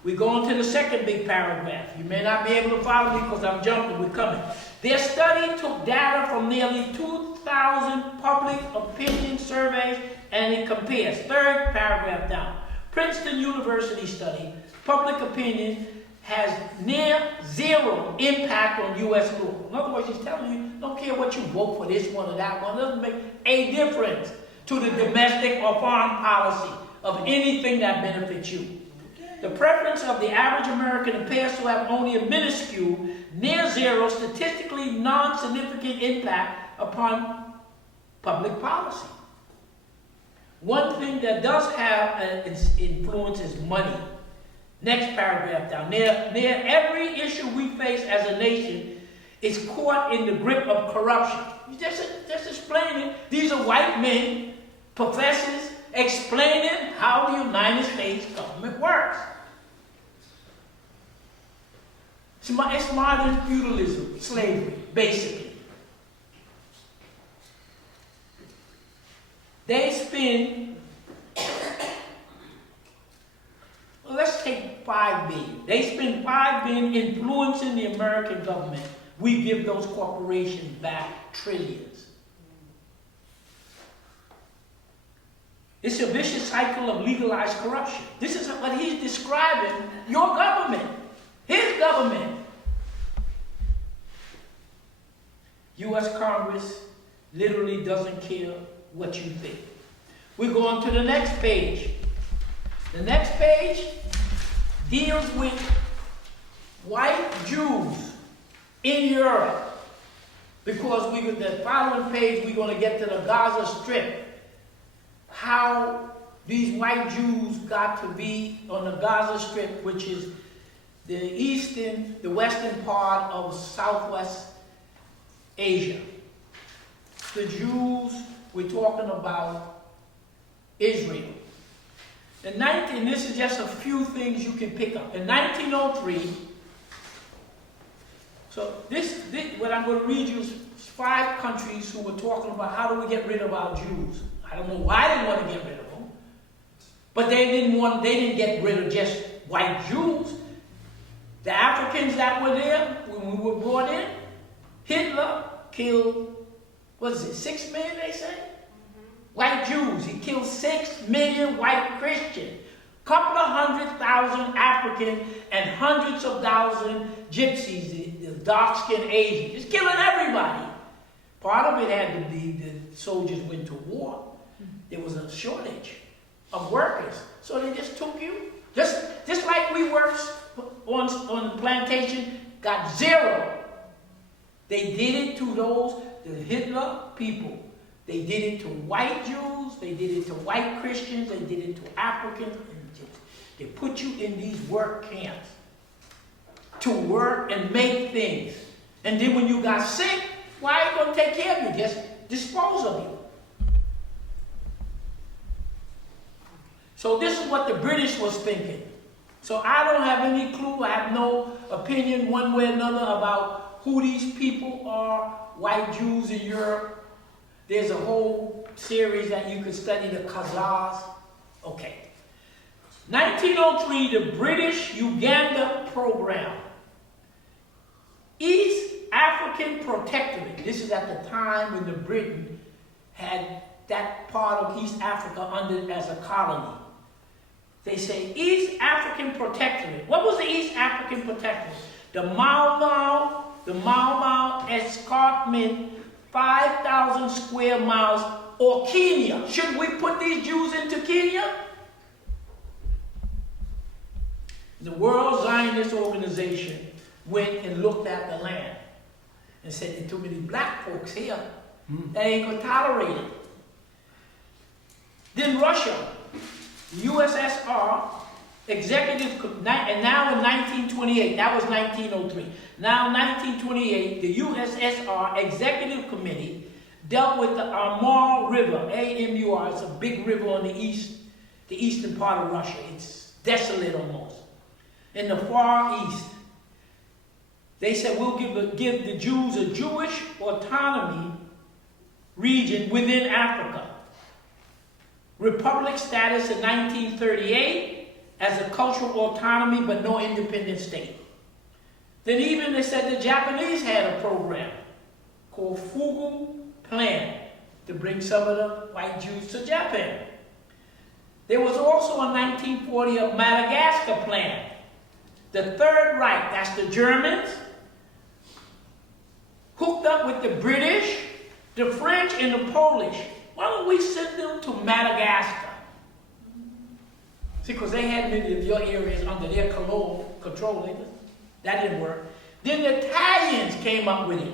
We go on to the second big paragraph. You may not be able to follow me because I'm jumping, we're coming. Their study took data from nearly 2,000 public opinion surveys and it compares. Third paragraph down. Princeton University study, public opinion has near zero impact on U.S. law. In other words, he's telling you, don't care what you vote for this one or that one, it doesn't make a difference to the domestic or foreign policy of anything that benefits you. The preference of the average American appears to have only a minuscule, near zero, statistically non-significant impact upon public policy. One thing that does have an influence is money. Next paragraph down. Near every issue we face as a nation is caught in the grip of corruption. You just explaining. These are white men, professors, explaining how the United States government works. It's modern feudalism, slavery, basically. They spend, let's take $5 billion. They spend $5 billion influencing the American government. We give those corporations back trillions. It's a vicious cycle of legalized corruption. This is what he's describing, your government, his government. U.S. Congress literally doesn't care what you think. We go on to the next page. The next page deals with white Jews in Europe. Because the following page, we're going to get to the Gaza Strip. How these white Jews got to be on the Gaza Strip, which is the western part of Southwest Asia. The Jews, we're talking about Israel. And this is just a few things you can pick up. In 1903, so this what I'm going to read you is 5 countries who were talking about how do we get rid of our Jews. I don't know why they want to get rid of them, but they didn't get rid of just white Jews. The Africans that were there when we were brought in, Hitler killed, 6 million, they say? White Jews. He killed 6 million white Christians. Couple of 100,000 African and hundreds of thousands gypsies, the dark-skinned Asians. Just killing everybody. Part of it had to be the soldiers went to war. There was a shortage of workers. So they just took you. Just like we worked on the plantation, got zero. They did it to the Hitler people. They did it to white Jews. They did it to white Christians. They did it to Africans and Jews. They put you in these work camps. to work and make things. And then when you got sick, why are you going to take care of you? Just dispose of you. So this is what the British was thinking. So I don't have any clue. I have no opinion one way or another about who these people are, white Jews in Europe. There's a whole series that you can study, the Khazars. Okay. 1903, the British-Uganda program. East African Protectorate. This is at the time when the Britain had that part of East Africa under as a colony. They say East African Protectorate. What was the East African Protectorate? The Mau Mau escarpment, 5,000 square miles, or Kenya. Should we put these Jews into Kenya? The World Zionist Organization went and looked at the land and said, there's too many black folks here. They ain't going to tolerate it. Then Russia, USSR, executive, and now in 1928, that was 1903. Now 1928, the USSR Executive Committee dealt with the Amur River, A-M-U-R. It's a big river on the eastern part of Russia. It's desolate almost. In the Far East, they said, we'll give the Jews a Jewish autonomy region within Africa. Republic status in 1938 as a cultural autonomy but no independent state. Then even they said the Japanese had a program called Fugu Plan to bring some of the white Jews to Japan. There was also in 1940 a Madagascar plan. The Third Reich, that's the Germans, hooked up with the British, the French, and the Polish. Why don't we send them to Madagascar? See, because they had many of your areas under their control. That didn't work. Then the Italians came up with it.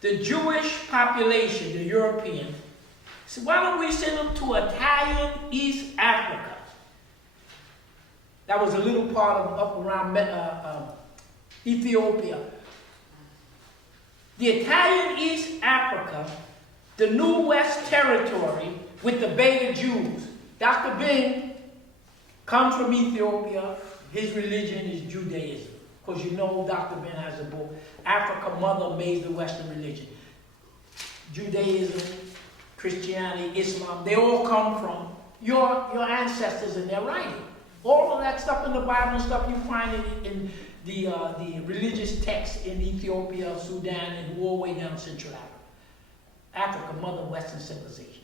The Jewish population, the Europeans. So why don't we send them to Italian East Africa? That was a little part of up around Ethiopia. The Italian East Africa, the New West Territory with the Beta Jews. Dr. Bing comes from Ethiopia. His religion is Judaism. Because you know Dr. Ben has a book, Africa Mother Made the Western Religion. Judaism, Christianity, Islam, they all come from your ancestors in their writing. All of that stuff in the Bible and stuff, you find it in the religious texts in Ethiopia, Sudan, and all the way down Central Africa. Africa, Mother Western Civilization.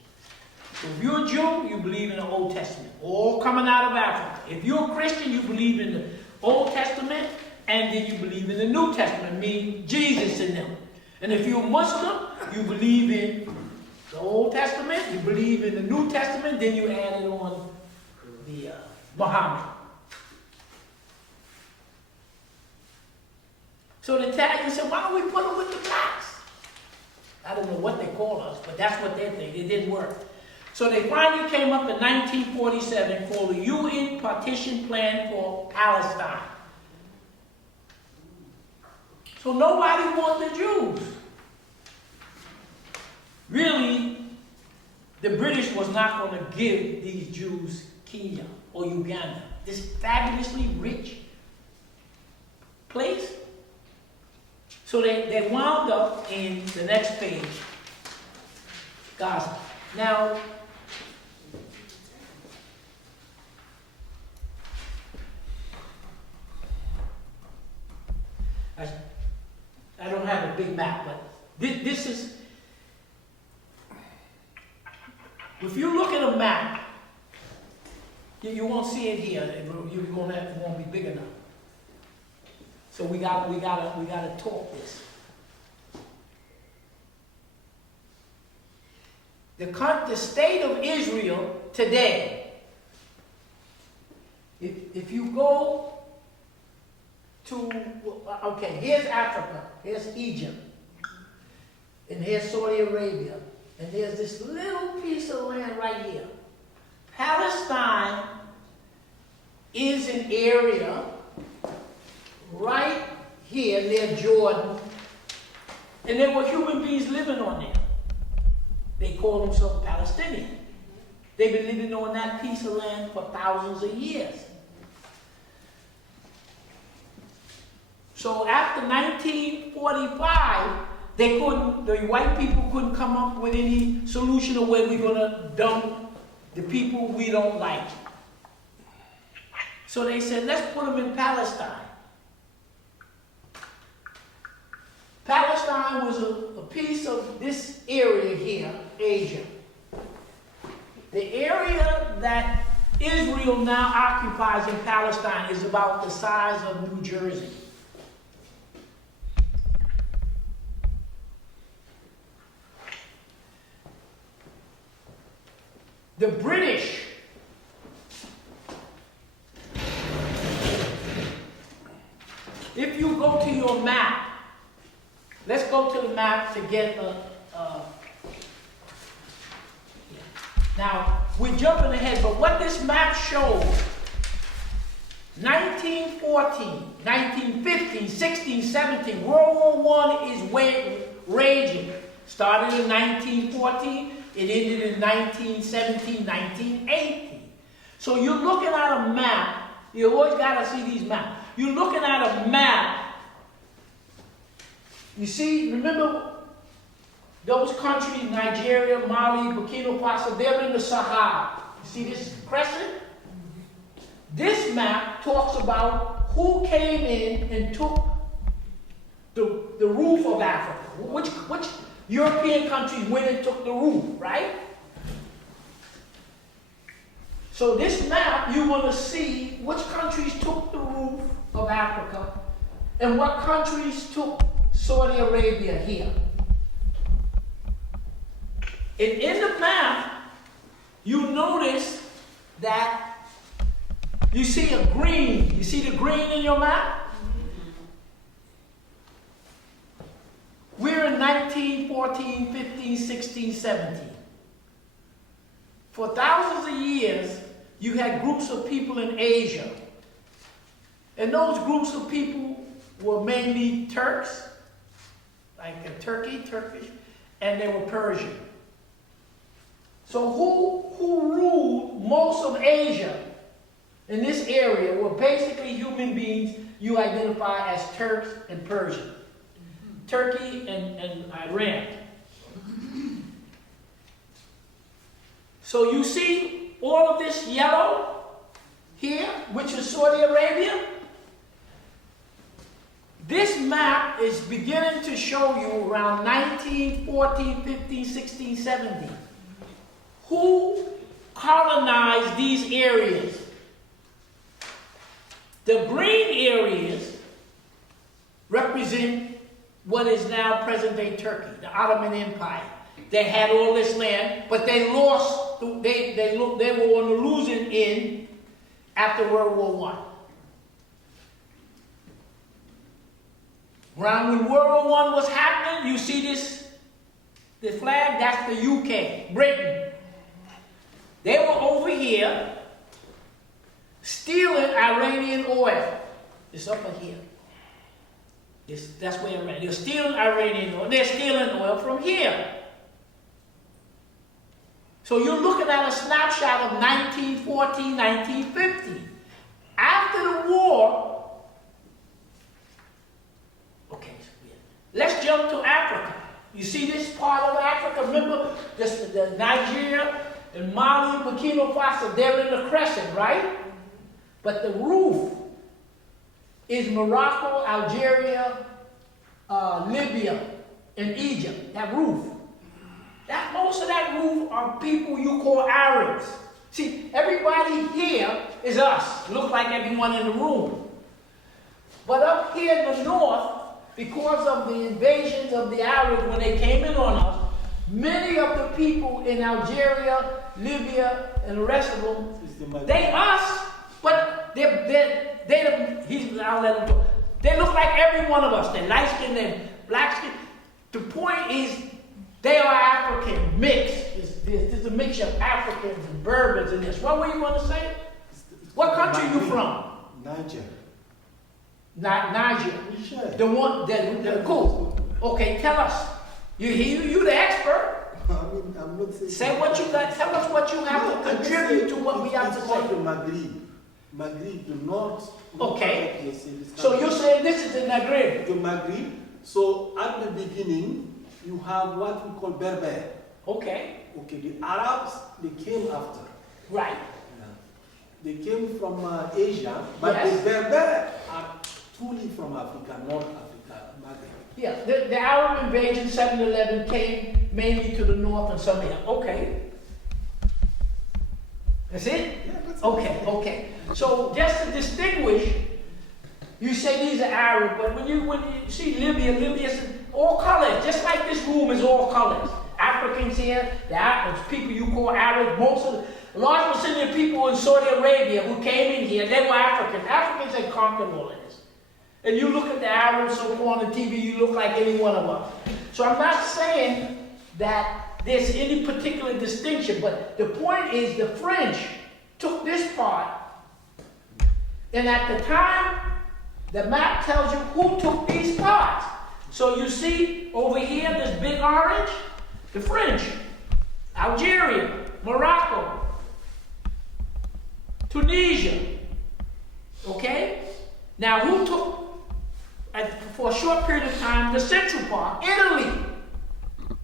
So if you're a Jew, you believe in the Old Testament, all coming out of Africa. If you're a Christian, you believe in the Old Testament, and then you believe in the New Testament, meaning Jesus in them. And if you're a Muslim, you believe in the Old Testament, you believe in the New Testament, then you add it on the Muhammad. So the Italians said, why don't we put them with the blacks? I don't know what they call us, but that's what they think. It didn't work. So they finally came up in 1947 called the UN Partition Plan for Palestine. So nobody wanted the Jews. Really, the British was not going to give these Jews Kenya or Uganda, this fabulously rich place. So they wound up in the next page, Gaza. Now, I don't have a big map, but this is, if you look at a map, you won't see it here. It won't be big enough. So we gotta talk this. The state of Israel today. If you go to, okay, here's Africa, here's Egypt, and here's Saudi Arabia, and there's this little piece of land right here. Palestine is an area right here near Jordan, and there were human beings living on there. They call themselves Palestinian. They've been living on that piece of land for thousands of years. So after 1945, the white people couldn't come up with any solution of where we're going to dump the people we don't like. So they said, let's put them in Palestine. Palestine was a piece of this area here, Asia. The area that Israel now occupies in Palestine is about the size of New Jersey. The British if you go to your map, let's go to the map to get now, we're jumping ahead, but what this map shows, 1914, 1915, 16, 17, World War I is raging. Started in 1914, it ended in 1917, 1918. So you're looking at a map, you always got to see these maps. You're looking at a map, you see, remember, those countries, Nigeria, Mali, Burkina Faso, they're in the Sahara. You see this crescent? This map talks about who came in and took the roof of Africa. Which European countries went and took the roof, right? So this map, you want to see which countries took the roof of Africa and what countries took Saudi Arabia here. And in the map, you notice that you see a green. You see the green in your map? We're in 1914, 15, 16, 17. For thousands of years, you had groups of people in Asia. And those groups of people were mainly Turks, like Turkish, and they were Persian. So who ruled most of Asia in this area were basically human beings you identify as Turks and Persian. Turkey and Iran. So you see all of this yellow here, which is Saudi Arabia. This map is beginning to show you around 1914, 15, 16, 17. Who colonized these areas? The green areas represent what is now present-day Turkey, the Ottoman Empire. They had all this land, but they lost. They were on the losing end after World War I. Around when World War I was happening, you see the flag. That's the UK, Britain. They were over here stealing Iranian oil. It's up in here. That's where Iran. They're stealing Iranian oil. They're stealing oil from here. So you're looking at a snapshot of 1914, 1915. After the war, okay, let's jump to Africa. You see this part of Africa? Remember the Niger and Mali, Burkina Faso, they're in the crescent, right? But the roof is Morocco, Algeria, Libya, and Egypt. That roof. Most of that roof are people you call Arabs. See, everybody here is us. Look like everyone in the room. But up here in the north, because of the invasions of the Arabs when they came in on us, many of the people in Algeria, Libya, and the rest of them, they us, but I'll let them go. They look like every one of us. They're light-skinned, they're black-skinned. The point is, they are African, mixed. There's a mixture of Africans and Berbers in this. What were you going to say? What country are you from? Niger. Niger. Niger. The one, the Coup. Okay, tell us. You the expert. I'm not saying. Say what you got. Tell us what you have to contribute to what we have to It's called the say. Maghreb. Maghreb, the north. Okay. So you're saying this is the Maghreb. The Maghreb. So at the beginning, you have what we call Berber. Okay. Okay, the Arabs, they came after. Right. They came from Asia, but Yes. the Berber are truly from Africa, North Africa, Maghreb. Yeah. The Arab invasion 7-11 came mainly to the north and some here. Okay. That's it? Yeah, that's Okay, okay. So just to distinguish, you say these are Arab, but when you see Libya's all colors, just like this room is all colors. Africans here, the Arabs, people you call Arabs, a large percentage of people in Saudi Arabia who came in here, they were Africans. Africans had conquered all of this. And you look at the Arabs so on the TV, you look like any one of us. So I'm not saying that there's any particular distinction, but the point is the French took this part, and at the time, the map tells you who took these parts. So you see over here, this big orange, the French, Algeria, Morocco, Tunisia, okay? Now who took, for a short period of time, the central part, Italy,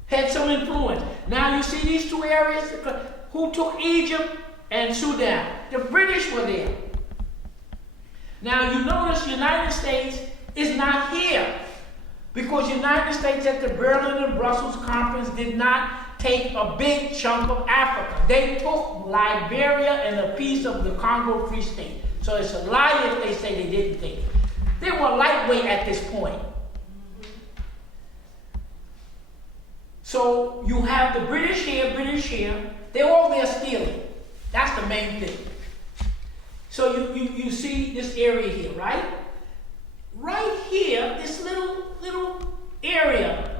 had some influence. Now you see these two areas, who took Egypt and Sudan. The British were there. Now you notice United States is not here because United States at the Berlin and Brussels conference did not take a big chunk of Africa. They took Liberia and a piece of the Congo Free State. So it's a lie if they say they didn't take it. They were lightweight at this point. So you have the British here, they're all there stealing. That's the main thing. So you see this area here, right? Right here, this little area,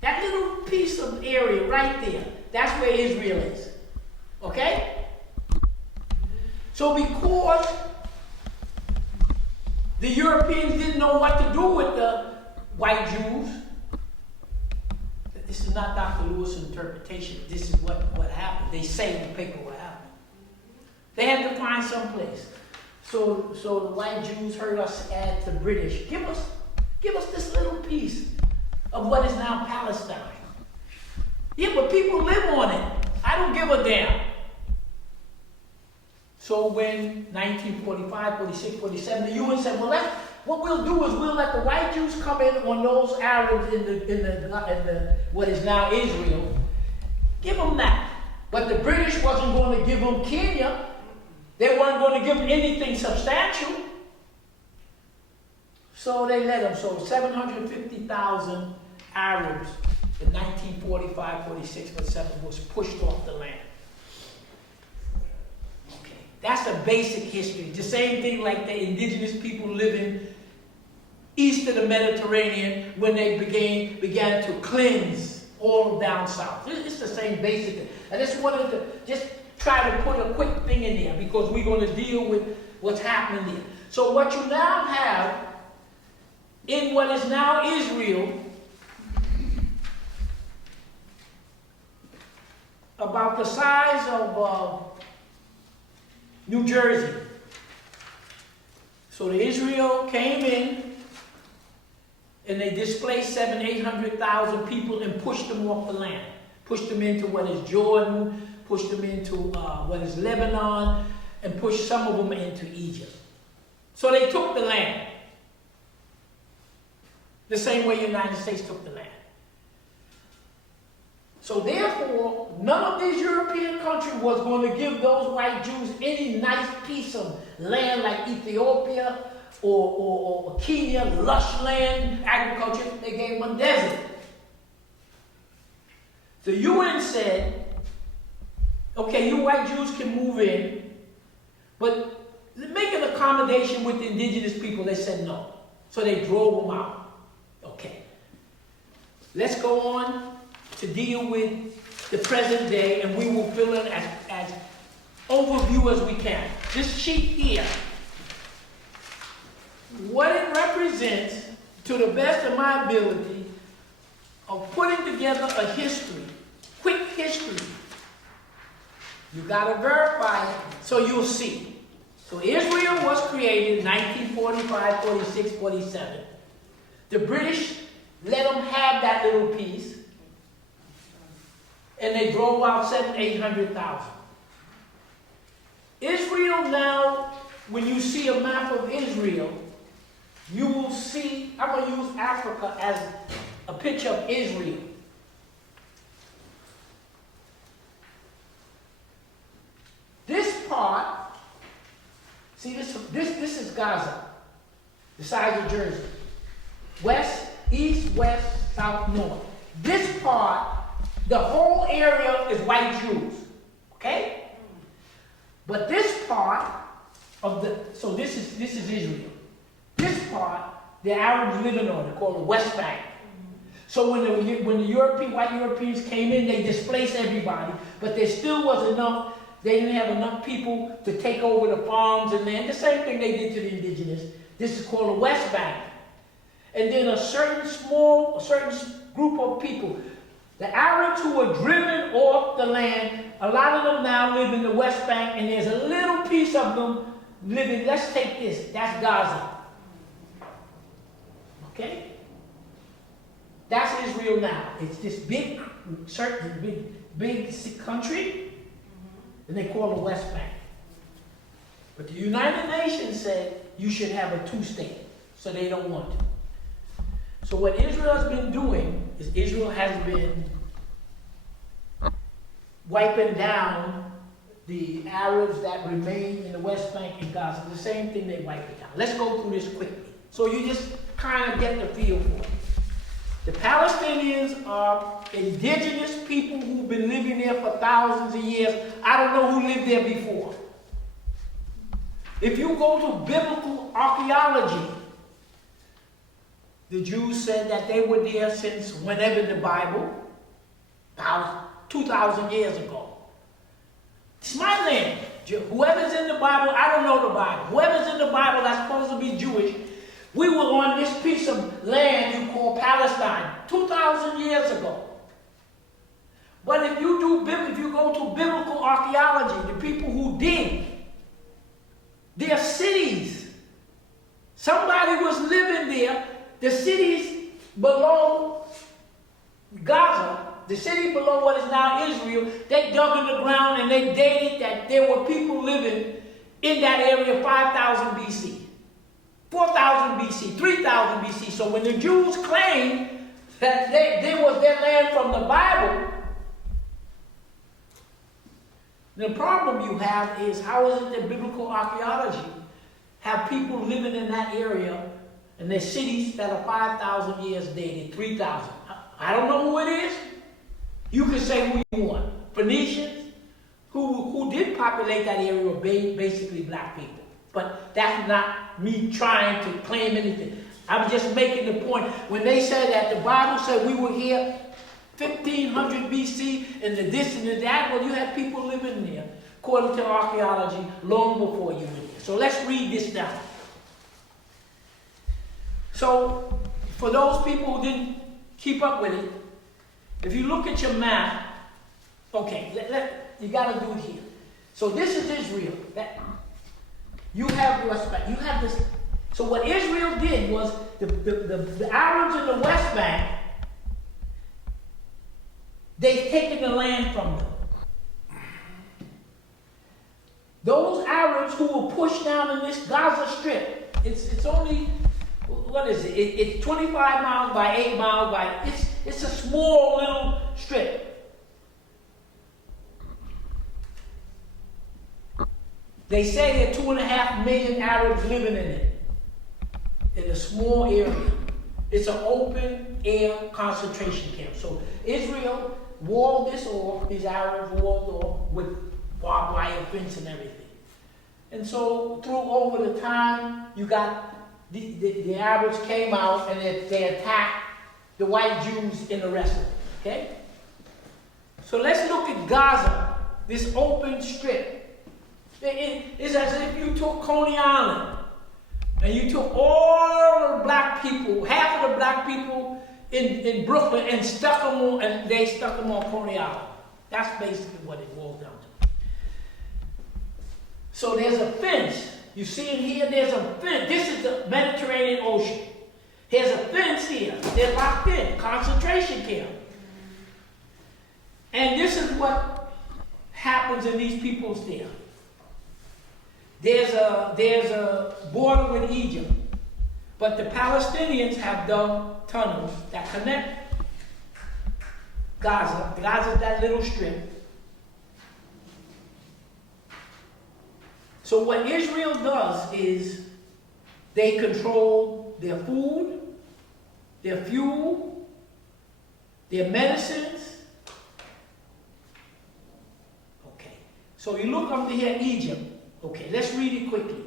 that little piece of area right there, that's where Israel is. Okay? So because the Europeans didn't know what to do with the white Jews, this is not Dr. Lewis' interpretation. This is what happened. They say in the paper what happened. They had to find some place. So the white Jews heard us add to British. Give us this little piece of what is now Palestine. Yeah, but people live on it. I don't give a damn. So when 1945, 46, 47, the UN said, well, what we'll do is we'll let the white Jews come in on those Arabs in the what is now Israel. Give them that. But the British wasn't going to give them Kenya. They weren't going to give them anything substantial. So they let them. So 750,000 Arabs in 1945, 46, 47 was pushed off the land. Okay, that's a basic history. The same thing like the indigenous people living east of the Mediterranean when they began to cleanse all down south. It's the same basic thing. I just wanted to just try to put a quick thing in there because we're going to deal with what's happening there. So what you now have in what is now Israel, about the size of New Jersey. So the Israel came in and they displaced 800,000 people and pushed them off the land. Pushed them into what is Jordan, pushed them into what is Lebanon, and pushed some of them into Egypt. So they took the land. The same way the United States took the land. So therefore, none of these European countries was going to give those white Jews any nice piece of land like Ethiopia or Kenya, lush land, agriculture. They gave them a desert. The UN said, okay, you white Jews can move in, but make an accommodation with the indigenous people. They said no. So they drove them out. Okay. Let's go on to deal with the present day, and we will fill in as overview as we can. This sheet here, what it represents, to the best of my ability, of putting together a history, quick history. You got to verify it so you'll see. So Israel was created in 1945, 46, 47. The British let them have that little piece, and they drove out 800,000. Israel now, when you see a map of Israel, you will see, I'm going to use Africa as a picture of Israel. This part, see this is Gaza, the size of Jersey. West, east, west, south, north. This part, the whole area is white Jews. Okay? But this part of so this is Israel. This part, the Arabs living on, they call it West Bank. So when the white Europeans came in, they displaced everybody, but there still was enough. They didn't have enough people to take over the farms and land. The same thing they did to the indigenous. This is called the West Bank. And then a certain group of people, the Arabs who were driven off the land, a lot of them now live in the West Bank, and there's a little piece of them living, let's take this, that's Gaza. Okay? That's Israel now. It's this big country, and they call it West Bank. But the United Nations said you should have a two-state, so they don't want it. So what Israel has been doing is Israel has been wiping down the Arabs that remain in the West Bank and Gaza. The same thing, they wiped it down. Let's go through this quickly, so you just kind of get the feel for it. The Palestinians are indigenous people who've been living there for thousands of years. I don't know who lived there before. If you go to biblical archaeology, the Jews said that they were there since whenever in the Bible, about 2,000 years ago. It's my land. Whoever's in the Bible, I don't know the Bible. Whoever's in the Bible that's supposed to be Jewish, we were on this piece of land you call Palestine 2,000 years ago. But if you go to biblical archaeology, the people who dig, their cities, somebody was living there. The cities below Gaza, the city below what is now Israel, they dug in the ground and they dated that there were people living in that area 5,000 BC, 4,000 BC, 3,000 BC. So when the Jews claimed that they was their land from the Bible, the problem you have is, how is it that biblical archaeology have people living in that area and there's cities that are 5,000 years dated, 3,000. I don't know who it is. You can say who you want. Phoenicians, who did populate that area, were basically black people. But that's not me trying to claim anything. I'm just making the point. When they said that the Bible said we were here 1500 BC and the this and the that, well, you had people living there, according to archaeology, long before you were there. So let's read this down. So, for those people who didn't keep up with it, if you look at your map, okay, you got to do it here. So this is Israel. You have this. So what Israel did was, the Arabs in the West Bank, they've taken the land from them. Those Arabs who were pushed down in this Gaza Strip, it's only, what is it? It's 25 miles by 8 miles by, it's a small little strip. They say there are 2.5 million Arabs living in it, in a small area. It's an open air concentration camp. So Israel walled this off, these Arabs walled off with barbed wire fence and everything. And so over the time, you got the Arabs came out and they attacked the white Jews in the rest of it, okay? So let's look at Gaza, this open strip. It's as if you took Coney Island, and you took all the black people, half of the black people in Brooklyn, and stuck them on Coney Island. That's basically what it boils down to. So there's a fence. You see it here? There's a fence. This is the Mediterranean Ocean. There's a fence here. They're locked in. Concentration camp. And this is what happens in these people's there. There's a border with Egypt. But the Palestinians have dug tunnels that connect Gaza. Gaza's that little strip. So what Israel does is they control their food, their fuel, their medicines. Okay. So you look up here, Egypt. Okay, let's read it quickly.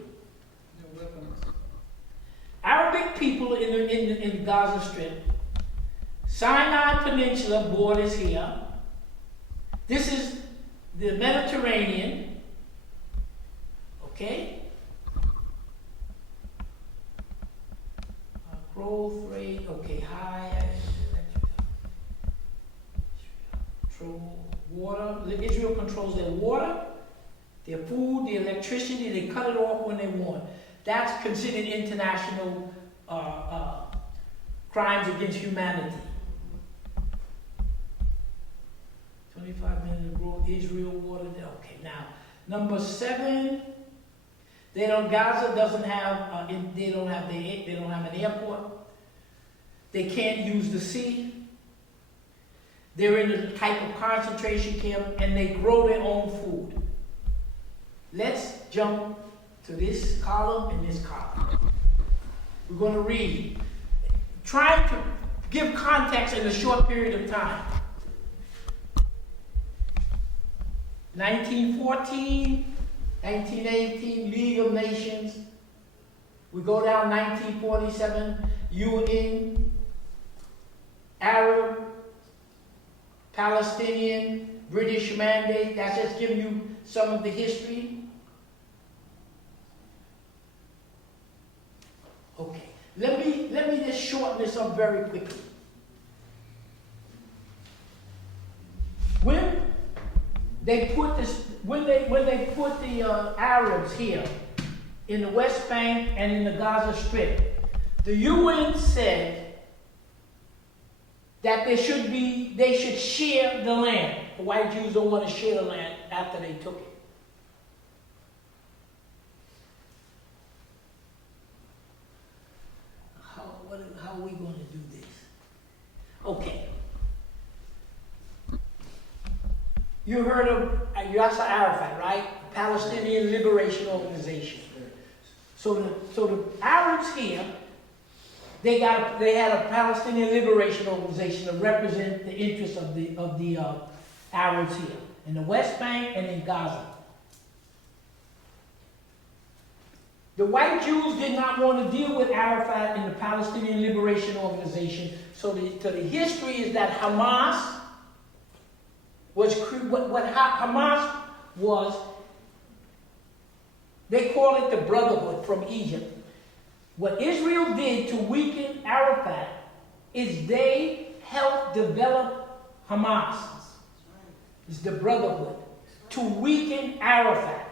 Arabic people in the Gaza Strip. Sinai Peninsula borders here. This is the Mediterranean. Okay? Growth rate, okay, high. Water. Israel controls their water, their food, their electricity. They cut it off when they want. That's considered international crimes against humanity. 25 minutes of growth, Israel water. Okay, now number 7. Gaza doesn't have. They don't have an airport. They can't use the sea. They're in a type of concentration camp, and they grow their own food. Let's jump to this column and this column. We're going to read, trying to give context in a short period of time. 1914, 1918, League of Nations. We go down 1947, UN, Arab, Palestinian, British mandate. That's just giving you some of the history. Okay, let me just shorten this up very quickly. When they put the Arabs here in the West Bank and in the Gaza Strip, the UN said that they should share the land. The white Jews don't want to share the land after they took it. How are we going to do this? Okay. You heard of Yasser Arafat, right? Palestinian Liberation Organization. So the Arabs here, they had a Palestinian Liberation Organization to represent the interests of the Arabs here in the West Bank and in Gaza. The white Jews did not want to deal with Arafat and the Palestinian Liberation Organization. So the history is that Hamas was what Hamas was. They call it the Brotherhood from Egypt. What Israel did to weaken Arafat is they helped develop Hamas. It's the Brotherhood to weaken Arafat,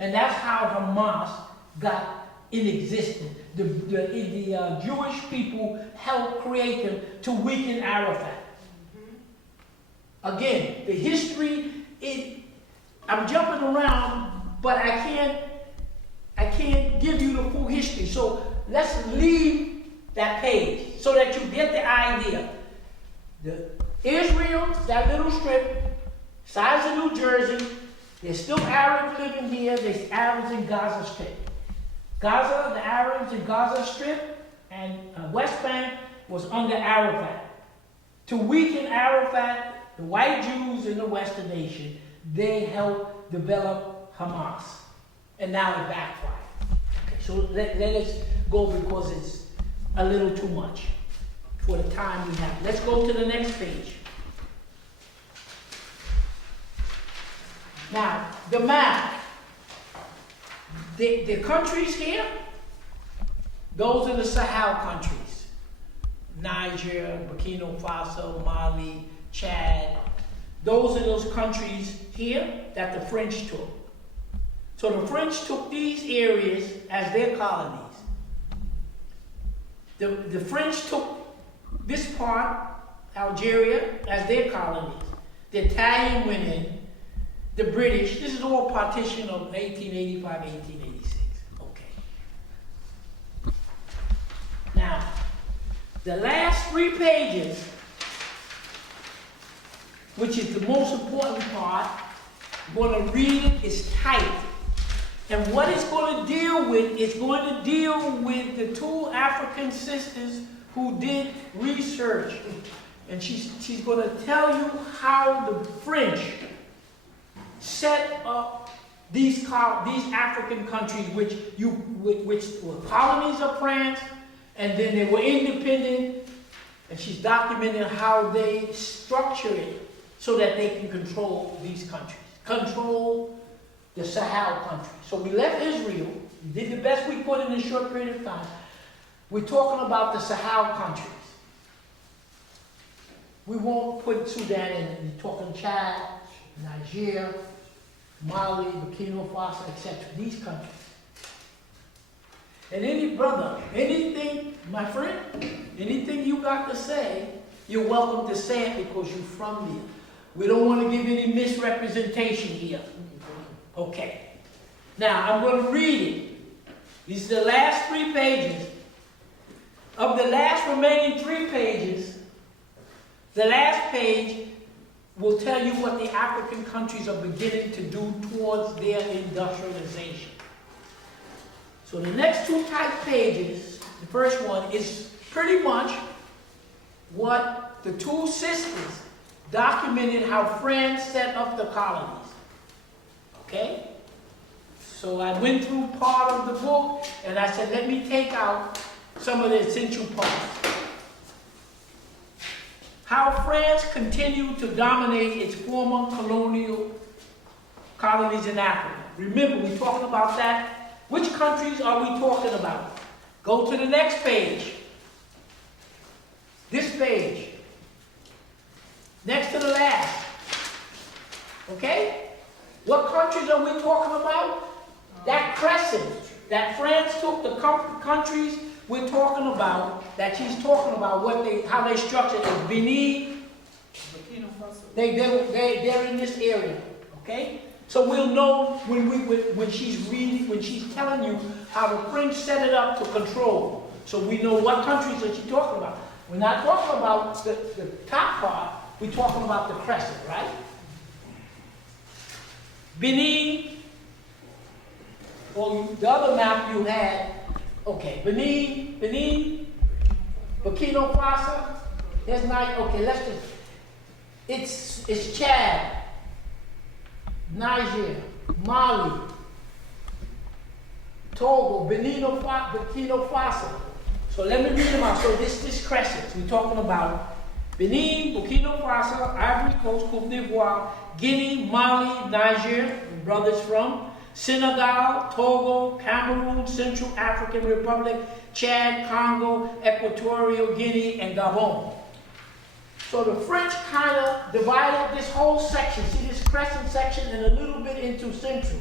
and that's how Hamas got in existence. The Jewish people helped create them to weaken Arafat. Again, the history I'm jumping around, but I can't give you the full history. So let's leave that page so that you get the idea. Israel, that little strip, size of New Jersey, there's still Arabs living here. There's Arabs in Gaza Strip. Gaza, the Arabs in Gaza Strip and West Bank was under Arafat. To weaken Arafat, the white Jews in the Western nation, they helped develop Hamas. And now it backfired. Okay, so let us go because it's a little too much for the time we have. Let's go to the next page. Now, the map. The countries here, Those are the Sahel countries. Niger, Burkina Faso, Mali, Chad. Those are those countries here that the French took. So the French took these areas as their colonies. The French took this part, Algeria, as their colonies. The Italian went in. The British, this is all partition of 1885, 1886. Okay. Now, the last 3 pages, which is the most important part, I'm going to read it, it's tight. And what it's going to deal with is going to deal with the 2 African sisters who did research. And she's going to tell you how the French set up these African countries, which were colonies of France, and then they were independent. And she's documenting how they structure it so that they can control these countries, control the Sahel countries. So we left Israel, we did the best we could in a short period of time. We're talking about the Sahel countries. We won't put Sudan in it. We're talking Chad, Niger, Mali, Burkina Faso, etc. These countries. And anything, my friend, anything you got to say, you're welcome to say it because you're from here. We don't want to give any misrepresentation here. Okay. Now, I'm going to read it. These are the last 3 pages. Of the last remaining 3 pages, the last page will tell you what the African countries are beginning to do towards their industrialization. So the next 2 type pages, the first one is pretty much what the 2 sisters documented how France set up the colonies. Okay? So I went through part of the book and I said, let me take out some of the essential parts. How France continued to dominate its former colonial colonies in Africa. Remember, we're talking about that. Which countries are we talking about? Go to the next page. This page. Next to the last. Okay? What countries are we talking about? That crescent that France took, the countries we're talking about, that she's talking about, how they structured it. Benin, they're in this area. Okay? So we'll know when she's reading, when she's telling you how the French set it up to control. So we know what countries that she's talking about. We're not talking about the top part, we're talking about the crescent, right? Benin, or the other map you had, okay, Benin, Burkina Faso, there's not, okay, let's just, it's Chad, Niger, Mali, Togo, Burkina Faso. So let me read them out. So this crescent, we're talking about Benin, Burkina Faso, Ivory Coast, Côte d'Ivoire, Guinea, Mali, Niger, where brothers from, Senegal, Togo, Cameroon, Central African Republic, Chad, Congo, Equatorial Guinea, and Gabon. So the French kind of divided this whole section, see this crescent section, and a little bit into Central.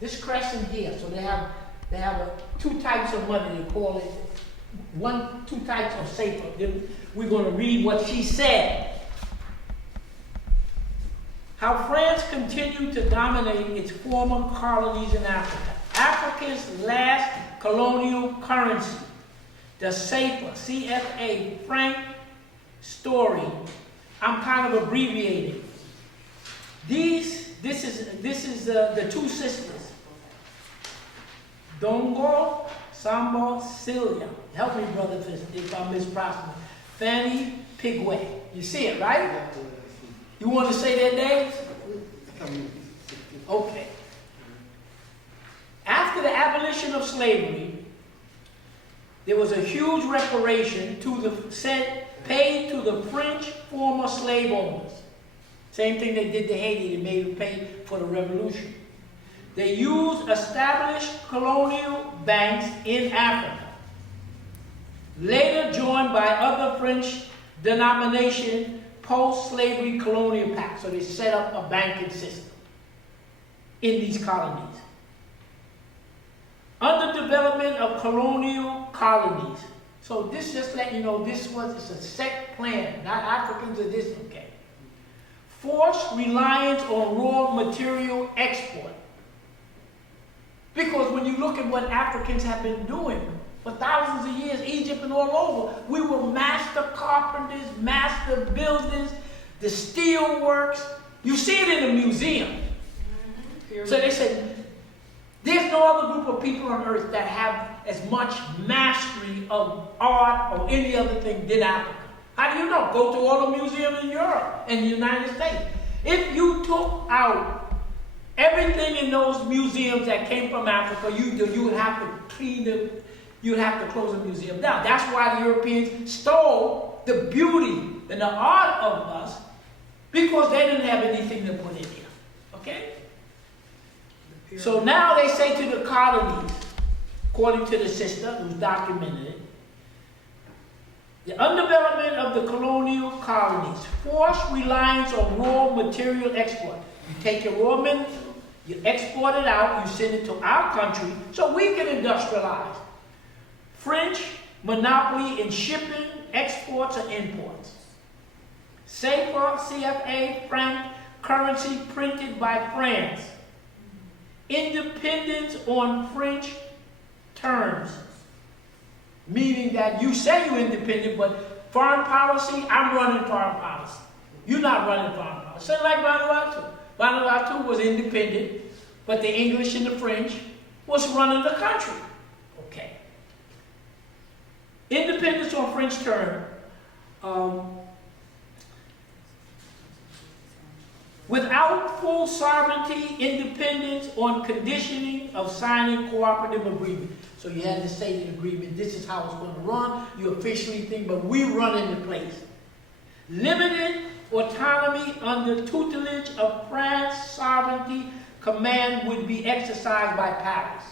This crescent here, so they have 2 types of money, they call it, 2 types of safer. Then we're going to read what she said. How France continued to dominate its former colonies in Africa. Africa's last colonial currency, the CFA, C-F-A, franc story. I'm kind of abbreviating. This is the 2 sisters. Dongo, Sambo, Celia. Help me, brother, if I mispronounce. Fanny Pigway. You see it, right? You want to say their names? Okay. After the abolition of slavery, there was a huge reparation paid to the French former slave owners. Same thing they did to Haiti, they made them pay for the revolution. They used established colonial banks in Africa, later joined by other French denomination post-slavery colonial pacts. So they set up a banking system in these colonies. Under development of colonial colonies. So this just let you know it's a set plan, not Africans are this, okay. Forced reliance on raw material export. Because when you look at what Africans have been doing for thousands of years, Egypt and all over, we were master carpenters, master builders, the steel works. You see it in the museum. Mm-hmm. So they said, there's no other group of people on earth that have as much mastery of art or any other thing than Africa. How do you know? Go to all the museums in Europe and the United States. If you took out everything in those museums that came from Africa, you would have to clean them, you would have to close the museum down. That's why the Europeans stole the beauty and the art of us, because they didn't have anything to put in here. Okay? So now they say to the colonies, according to the sister who's documented it, the undevelopment of the colonial colonies, forced reliance on raw material export. You take your raw material, you export it out, you send it to our country so we can industrialize. French monopoly in shipping, exports, and imports. CFA, CFA, franc, currency printed by France. Independence on French terms. Meaning that you say you're independent, but foreign policy, I'm running foreign policy. You're not running foreign policy. Same like Vanuatu. Vanuatu was independent, but the English and the French was running the country. Okay. Independence on French term. Without full sovereignty, independence on conditioning of signing cooperative agreement. So you had to say the agreement, this is how it's going to run, you officially think, but we run into place. Limited autonomy under tutelage of France, sovereignty, command would be exercised by Paris.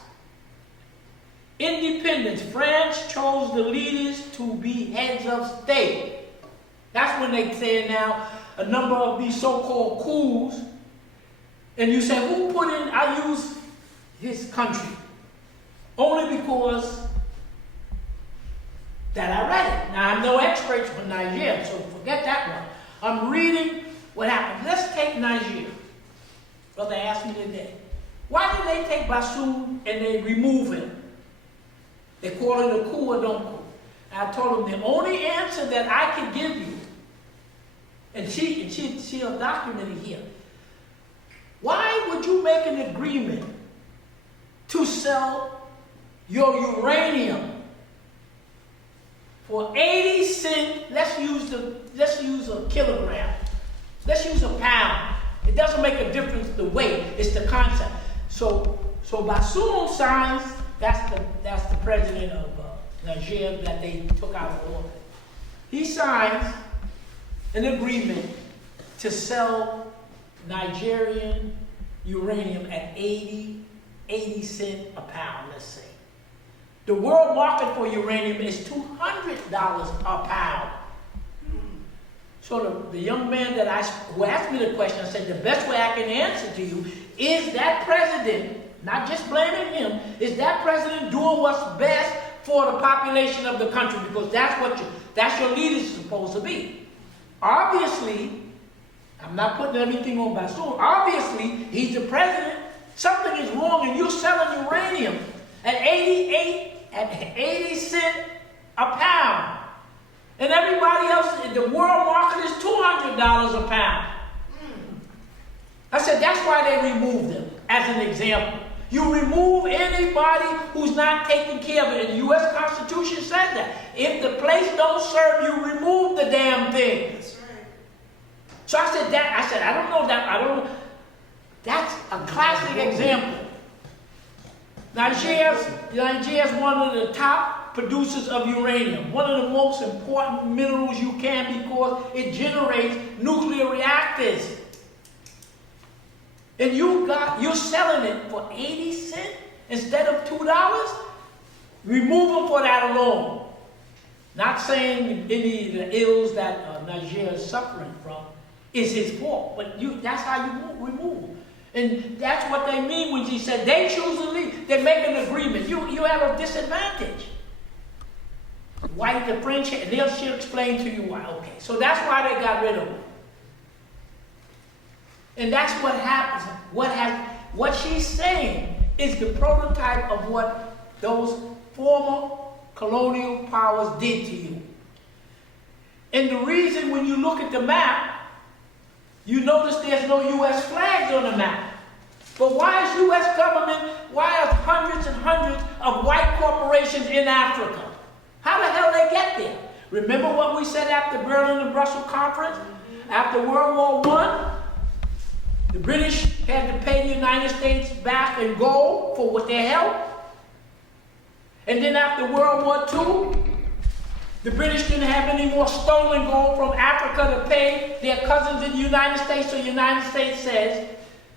Independence, France chose the leaders to be heads of state. That's when they say now, a number of these so-called coups, and you say, who put in, I use his country. Only because that I read it. Now, I'm no expert from Niger, so forget that one. I'm reading what happened. Let's take Niger. Brother asked me today, why did they take Bassoum and they remove him? They call it a coup or don't coup. And I told them the only answer that I can give you, and she'll document it here. Why would you make an agreement to sell your uranium for 80 cents? Let's use a kilogram. Let's use a pound. It doesn't make a difference the weight. It's the concept. So Bassoum signs. That's the president of Niger that they took out of office. He signs an agreement to sell Nigerian uranium at 80 cents a pound, let's say. The world market for uranium is $200 a pound. So the young man who asked me the question, I said, the best way I can answer to you is that president, not just blaming him, is that president doing what's best for the population of the country, because that's your leadership supposed to be. Obviously, I'm not putting everything on Bassoum. Obviously, he's the president. Something is wrong, and you're selling uranium at 80 cents a pound. And everybody else, the world market is $200 a pound. I said, that's why they removed them, as an example. You remove anybody who's not taking care of it. And the U.S. Constitution said that. If the place don't serve you, remove the damn thing. That's right. So I said, I don't know that. That's a classic example. Niger is one of the top producers of uranium. One of the most important minerals you can, because it generates nuclear reactors. And you're selling it for 80 cents instead of $2? Remove him for that alone. Not saying any of the ills that Niger is suffering from is his fault, but that's how you remove. And that's what they mean when he said they choose to leave. They make an agreement. You have a disadvantage. Why the French, she'll explain to you why. Okay, so that's why they got rid of him. And that's what happens. What she's saying is the prototype of what those former colonial powers did to you. And the reason when you look at the map, you notice there's no U.S. flags on the map. But why is U.S. government, why are hundreds and hundreds of white corporations in Africa? How the hell they get there? Remember what we said after Berlin and Brussels Conference? After World War I, the British had to pay the United States back in gold for what they held. And then after World War II, the British didn't have any more stolen gold from Africa to pay their cousins in the United States. So the United States says,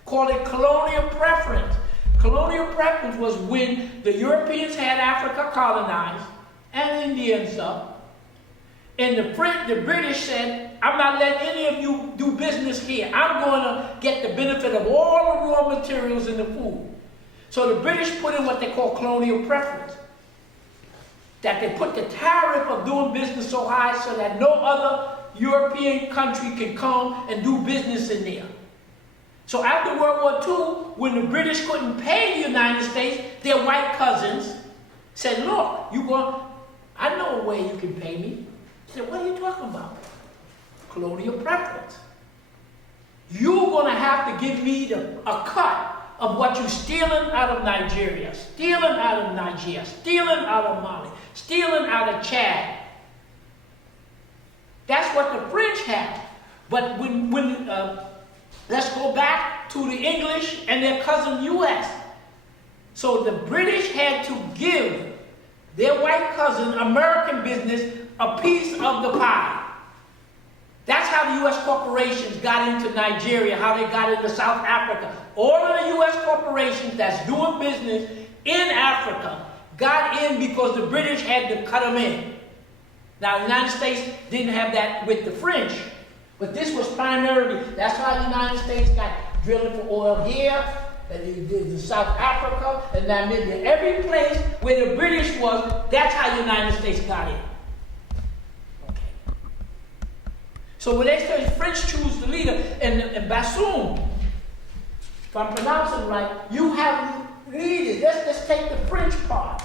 call it colonial preference. Colonial preference was when the Europeans had Africa colonized and India and stuff. And the British said, I'm not letting any of you do business here. I'm going to get the benefit of all the raw materials and the food. So the British put in what they call colonial preference. That they put the tariff of doing business so high so that no other European country can come and do business in there. So after World War II, when the British couldn't pay the United States, their white cousins said, look, I know a way you can pay me. They said, what are you talking about? Colonial preference. You're going to have to give me a cut of what you're stealing out of Nigeria, stealing out of Niger, stealing out of Mali, stealing out of Chad. That's what the French had. But when let's go back to the English and their cousin U.S. So the British had to give their white cousin, American business, a piece of the pie. That's how the U.S. corporations got into Nigeria, how they got into South Africa. All of the U.S. corporations that's doing business in Africa got in because the British had to cut them in. Now, the United States didn't have that with the French, but this was primarily, that's how the United States got drilling for oil here, and they did in South Africa, and Namibia. Every place where the British was, that's how the United States got in. So when they say French choose the leader, and Bassoon, if I'm pronouncing it right, you have leaders. Let's take the French part.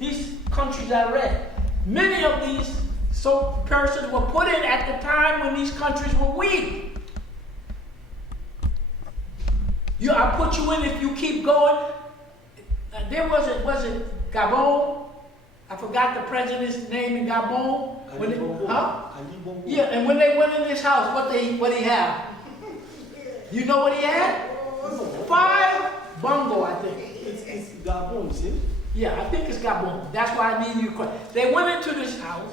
These countries I read. Many of these persons were put in at the time when these countries were weak. I put you in if you keep going. There was it Gabon? I forgot the president's name in Gabon. Yeah, and when they went in his house, what he have? You know what he had? 5 bongo, I think. It's Gabon, see? Yeah, I think it's Gabon. That's why I need you to question. They went into this house.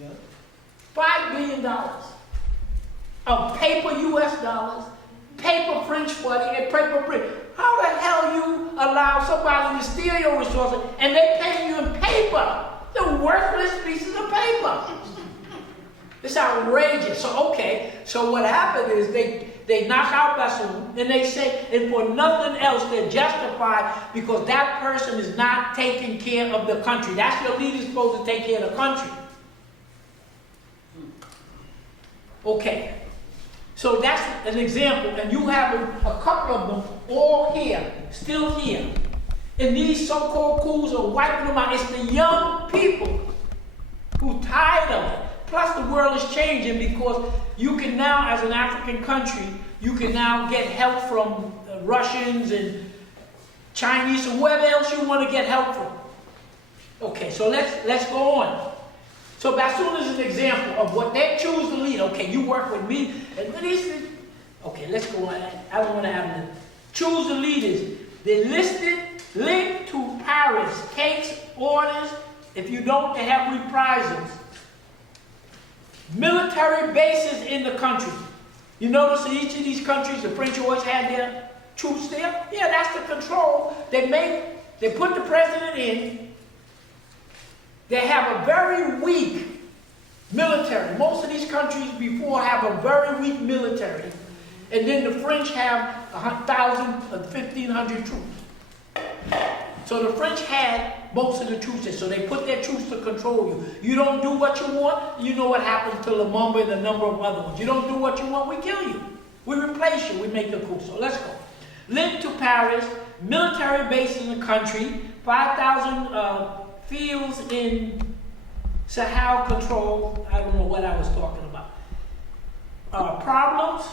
Yeah. $5 billion of paper U.S. dollars, paper French money, and paper Brit. How the hell you allow somebody to steal your resources and they pay you in paper? The worthless pieces of paper. It's outrageous. So what happened is they knock out Bassoon and they say, and for nothing else, they're justified because that person is not taking care of the country. That's your leader supposed to take care of the country. Okay. So that's an example, and you have a couple of them all here, still here. And these so-called coups are wiping them out. It's the young people who tired of it. Plus the world is changing because you can now, as an African country, you can now get help from Russians and Chinese or whoever else you want to get help from. Okay, so let's go on. So Bassoon is an example of what they choose to lead. Okay, you work with me. And okay, let's go on. I don't want to have them. Choose the leaders. They listed, linked to Paris, cakes, orders. If you don't, they have reprisals. Military bases in the country. You notice in each of these countries, the French always had their troops there. Yeah, that's the control. They put the president in, They have a very weak military. Most of these countries before have a very weak military. And then the French have 1,000, 1,500 troops. So the French had most of the troops there. So they put their troops to control you. You don't do what you want, you know what happens to Lumumba and a number of other ones. You don't do what you want, we kill you. We replace you, we make the coup. So let's go. Linked to Paris, military base in the country, 5,000 fields in Sahel control. I don't know what I was talking about. Problems,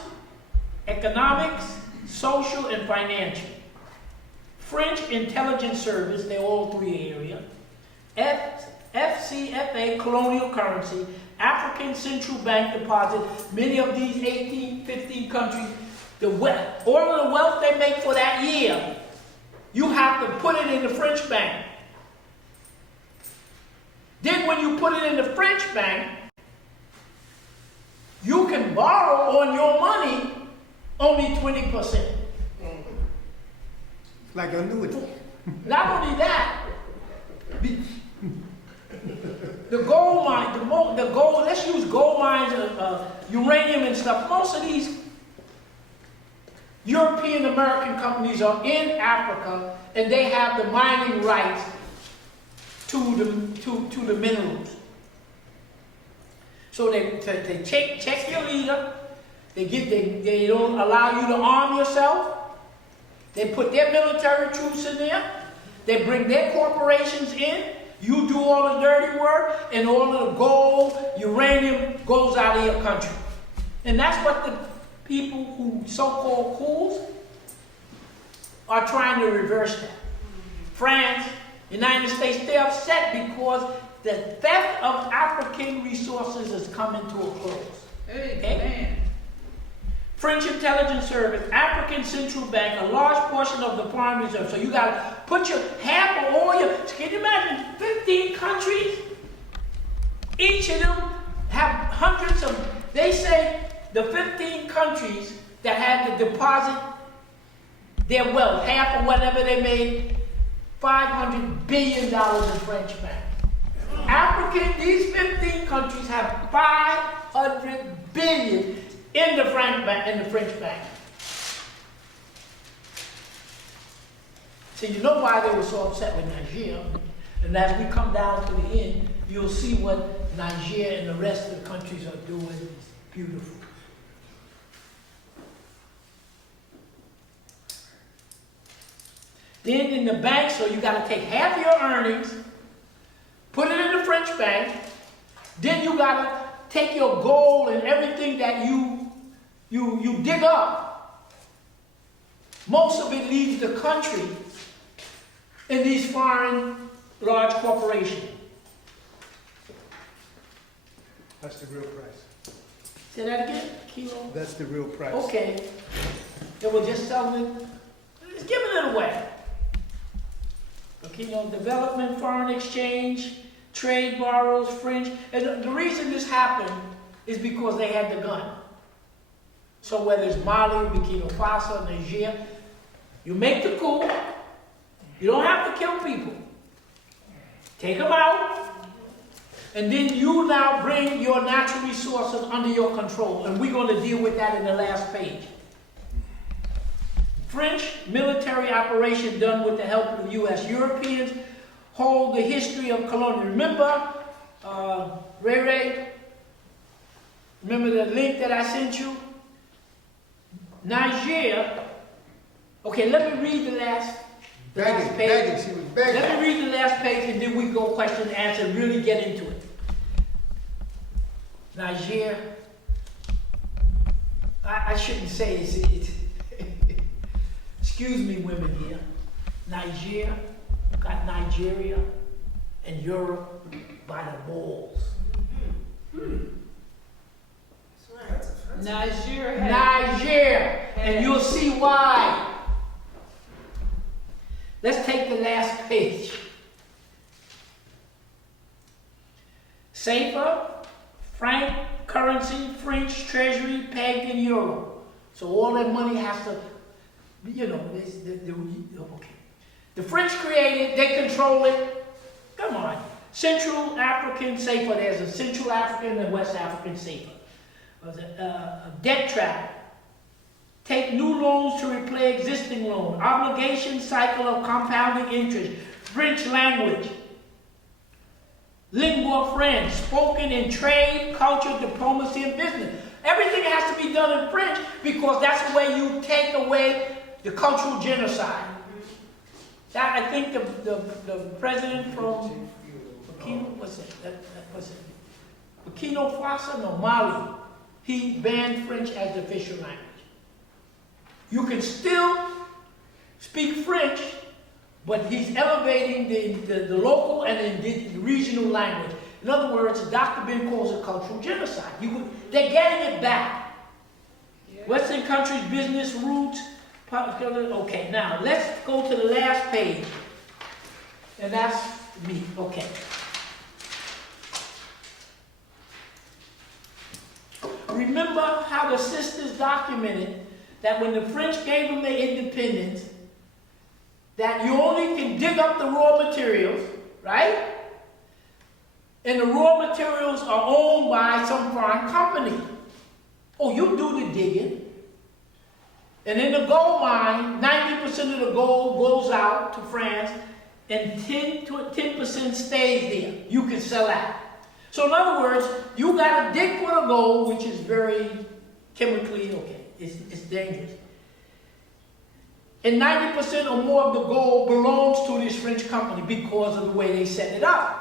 economics, social, and financial. French intelligence service, they're all three areas. FCFA, colonial currency. African central bank deposit. Many of these 18, 15 countries, all of the wealth they make for that year, you have to put it in the French bank. Then when you put it in the French bank, you can borrow on your money only 20%. Like annuity. Not only that, the gold mine, the gold, let's use gold mines, uranium and stuff. Most of these European American companies are in Africa and they have the mining rights to the minerals. So they check your leader, they don't allow you to arm yourself. They put their military troops in there. They bring their corporations in. You do all the dirty work, and all of the gold, uranium goes out of your country. And that's what the people who so-called coups are trying to reverse that. France, United States, they're upset because the theft of African resources is coming to a close. Hey, okay? man. French intelligence service, African central bank, a large portion of the foreign reserve. So you got to put your half of all your. Can you imagine 15 countries? Each of them have hundreds of. They say the 15 countries that had to deposit their wealth, half of whatever they made, $500 billion in French bank. These 15 countries have $500 billion in the French bank. So you know why they were so upset with Niger. And as we come down to the end, you'll see what Niger and the rest of the countries are doing. It's beautiful. Then in the bank, so you got to take half your earnings, put it in the French bank. Then you got to take your gold and everything that you dig up. Most of it leaves the country in these foreign large corporations. That's the real price. Say that again, Kilo? That's the real price. Okay. They will just sell it, just giving it away. Okay, development, foreign exchange, trade, borrows, French. And the reason this happened is because they had the gun. So whether it's Mali, Burkina Faso, Niger, you make the coup. You don't have to kill people. Take them out. And then you now bring your natural resources under your control. And we're going to deal with that in the last page. French military operation done with the help of the U.S. Europeans hold the history of colonialism. Remember, Ray, remember the link that I sent you? Niger, okay, let me read the last page. She was begging. Let me read the last page and then we go question and answer and really get into it. Niger, I shouldn't say it's excuse me, women here. Niger got Nigeria and Europe by the balls. Niger, and you'll see why. Let's take the last page. Safer, franc currency, French treasury pegged in euro. So all that money has to, okay. The French created, they control it. Come on. Central African safer. There's a Central African and West African safer. Debt trap. Take new loans to repay existing loans. Obligation cycle of compounding interest. French language. Lingua franca, spoken in trade, culture, diplomacy, and business. Everything has to be done in French because that's the way you take away the cultural genocide. That, I think the president from Burkina, Burkina Faso, no, Mali, he banned French as the official language. You can still speak French, but he's elevating the local and the regional language. In other words, Dr. Ben calls it cultural genocide. They're getting it back. Yeah. Western countries' business roots. Okay, now let's go to the last page. And that's me. Okay. Remember how the sisters documented that when the French gave them their independence, that you only can dig up the raw materials, right? And the raw materials are owned by some foreign company. Oh, you do the digging. And in the gold mine, 90% of the gold goes out to France and 10% stays there. You can sell that. So in other words, you got to dig for the gold, which is very chemically, okay, it's dangerous. And 90% or more of the gold belongs to this French company because of the way they set it up.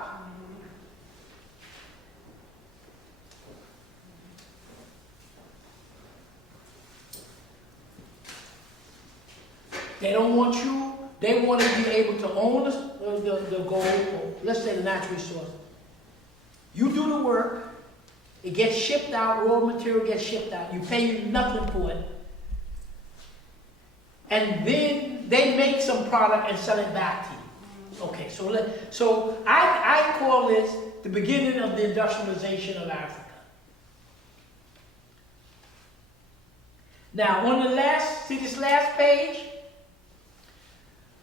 They don't want you, they want to be able to own the gold, or let's say the natural resource. You do the work, it gets shipped out, raw material gets shipped out, you pay nothing for it. And then they make some product and sell it back to you. Okay, so I call this the beginning of the industrialization of Africa. Now, on the last, see this last page?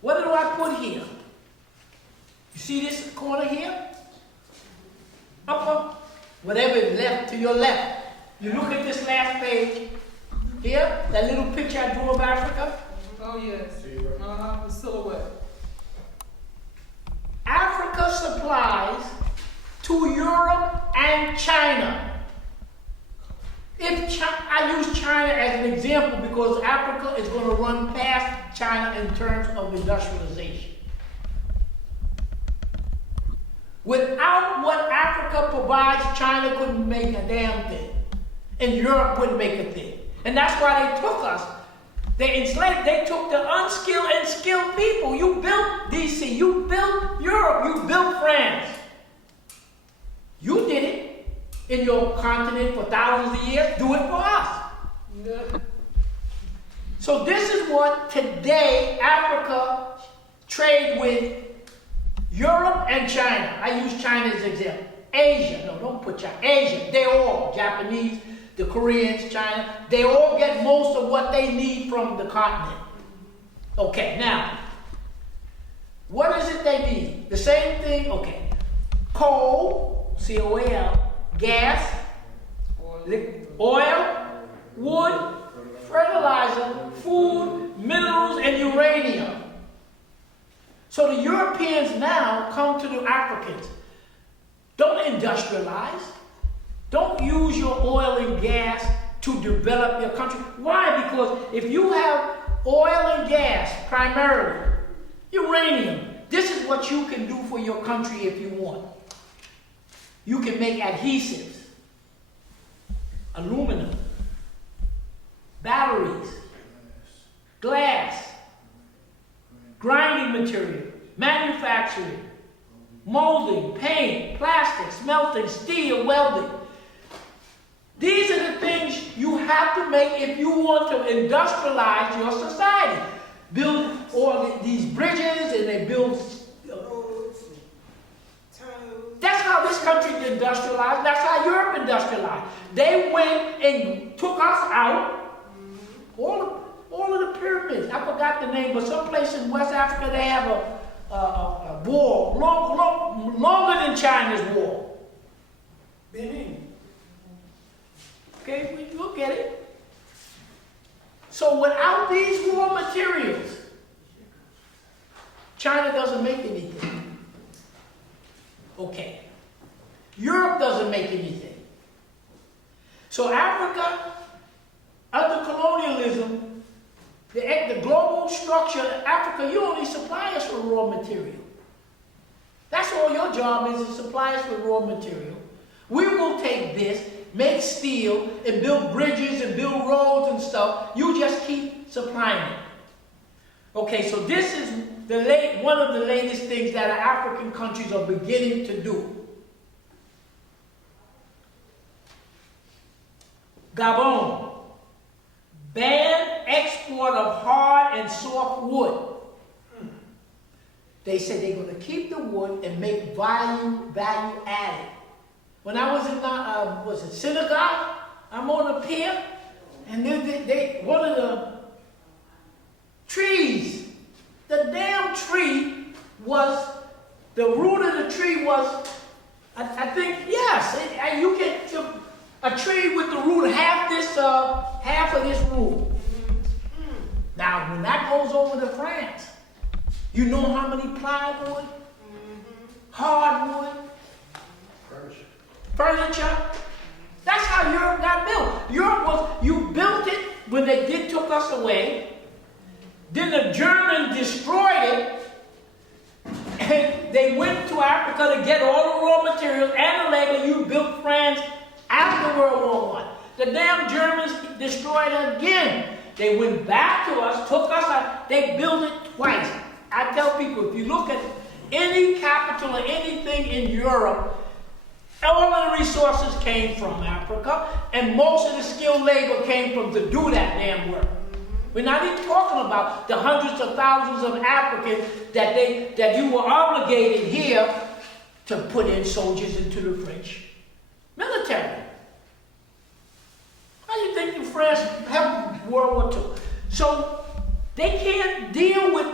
What do I put here? You see this corner here? Up, whatever is left to your left. You look at this last page here, that little picture I drew of Africa. Oh, yes. The silhouette. Africa supplies to Europe and China. I use China as an example because Africa is going to run past China in terms of industrialization. Without what Africa provides, China couldn't make a damn thing. And Europe couldn't make a thing. And that's why they took us. They enslaved, they took the unskilled and skilled people. You built DC, you built Europe, you built France. You did it in your continent for thousands of years. Do it for us. Yeah. So this is what today Africa trade with Europe and China. I use China as an example. Asia, no, don't put China. Asia, they all, Japanese, the Koreans, China, they all get most of what they need from the continent. Okay, now, what is it they need? The same thing, okay. Coal, C-O-A-L, gas, oil, wood, fertilizer, food, minerals, and uranium. So the Europeans now come to the Africans. Don't industrialize. Don't use your oil and gas to develop your country. Why? Because if you have oil and gas, primarily, uranium, this is what you can do for your country if you want. You can make adhesives, aluminum, batteries, glass, grinding material, manufacturing, molding, paint, plastic, smelting, steel, welding. These are the things you have to make if you want to industrialize your society. Build all these bridges and they build roads. That's how this country industrialized. That's how Europe industrialized. They went and took us out. All of the pyramids. I forgot the name, but someplace in West Africa they have a war, longer than China's war. Benin. Okay, we look at it. So without these raw materials, China doesn't make anything. Okay. Europe doesn't make anything. So Africa, under colonialism, the global structure of Africa, you only supply us with raw material. That's all your job is to supply us with raw material. We will take this, make steel, and build bridges and build roads and stuff. You just keep supplying it. Okay, so this is one of the latest things that our African countries are beginning to do. Gabon, ban export of hard and soft wood. They said they're going to keep the wood and make value added. When I was in Senegal, I'm on a pier, and one of the trees, the damn tree was, the root of the tree was, I think, yes, you get a tree with the root half of this root. Now, when that goes over to France, you know how many plywood, hardwood, furniture. That's how Europe got built. Europe was, you built it when they took us away. Then the Germans destroyed it. And they went to Africa to get all the raw materials and the labor. You built France after World War I. The damn Germans destroyed it again. They went back to us, took us out. They built it twice. I tell people, if you look at any capital or anything in Europe, all of the resources came from Africa, and most of the skilled labor came from to do that damn work. We're not even talking about the hundreds of thousands of Africans that you were obligated here to put in soldiers into the French military. How do you think the French helped World War II? So they can't deal with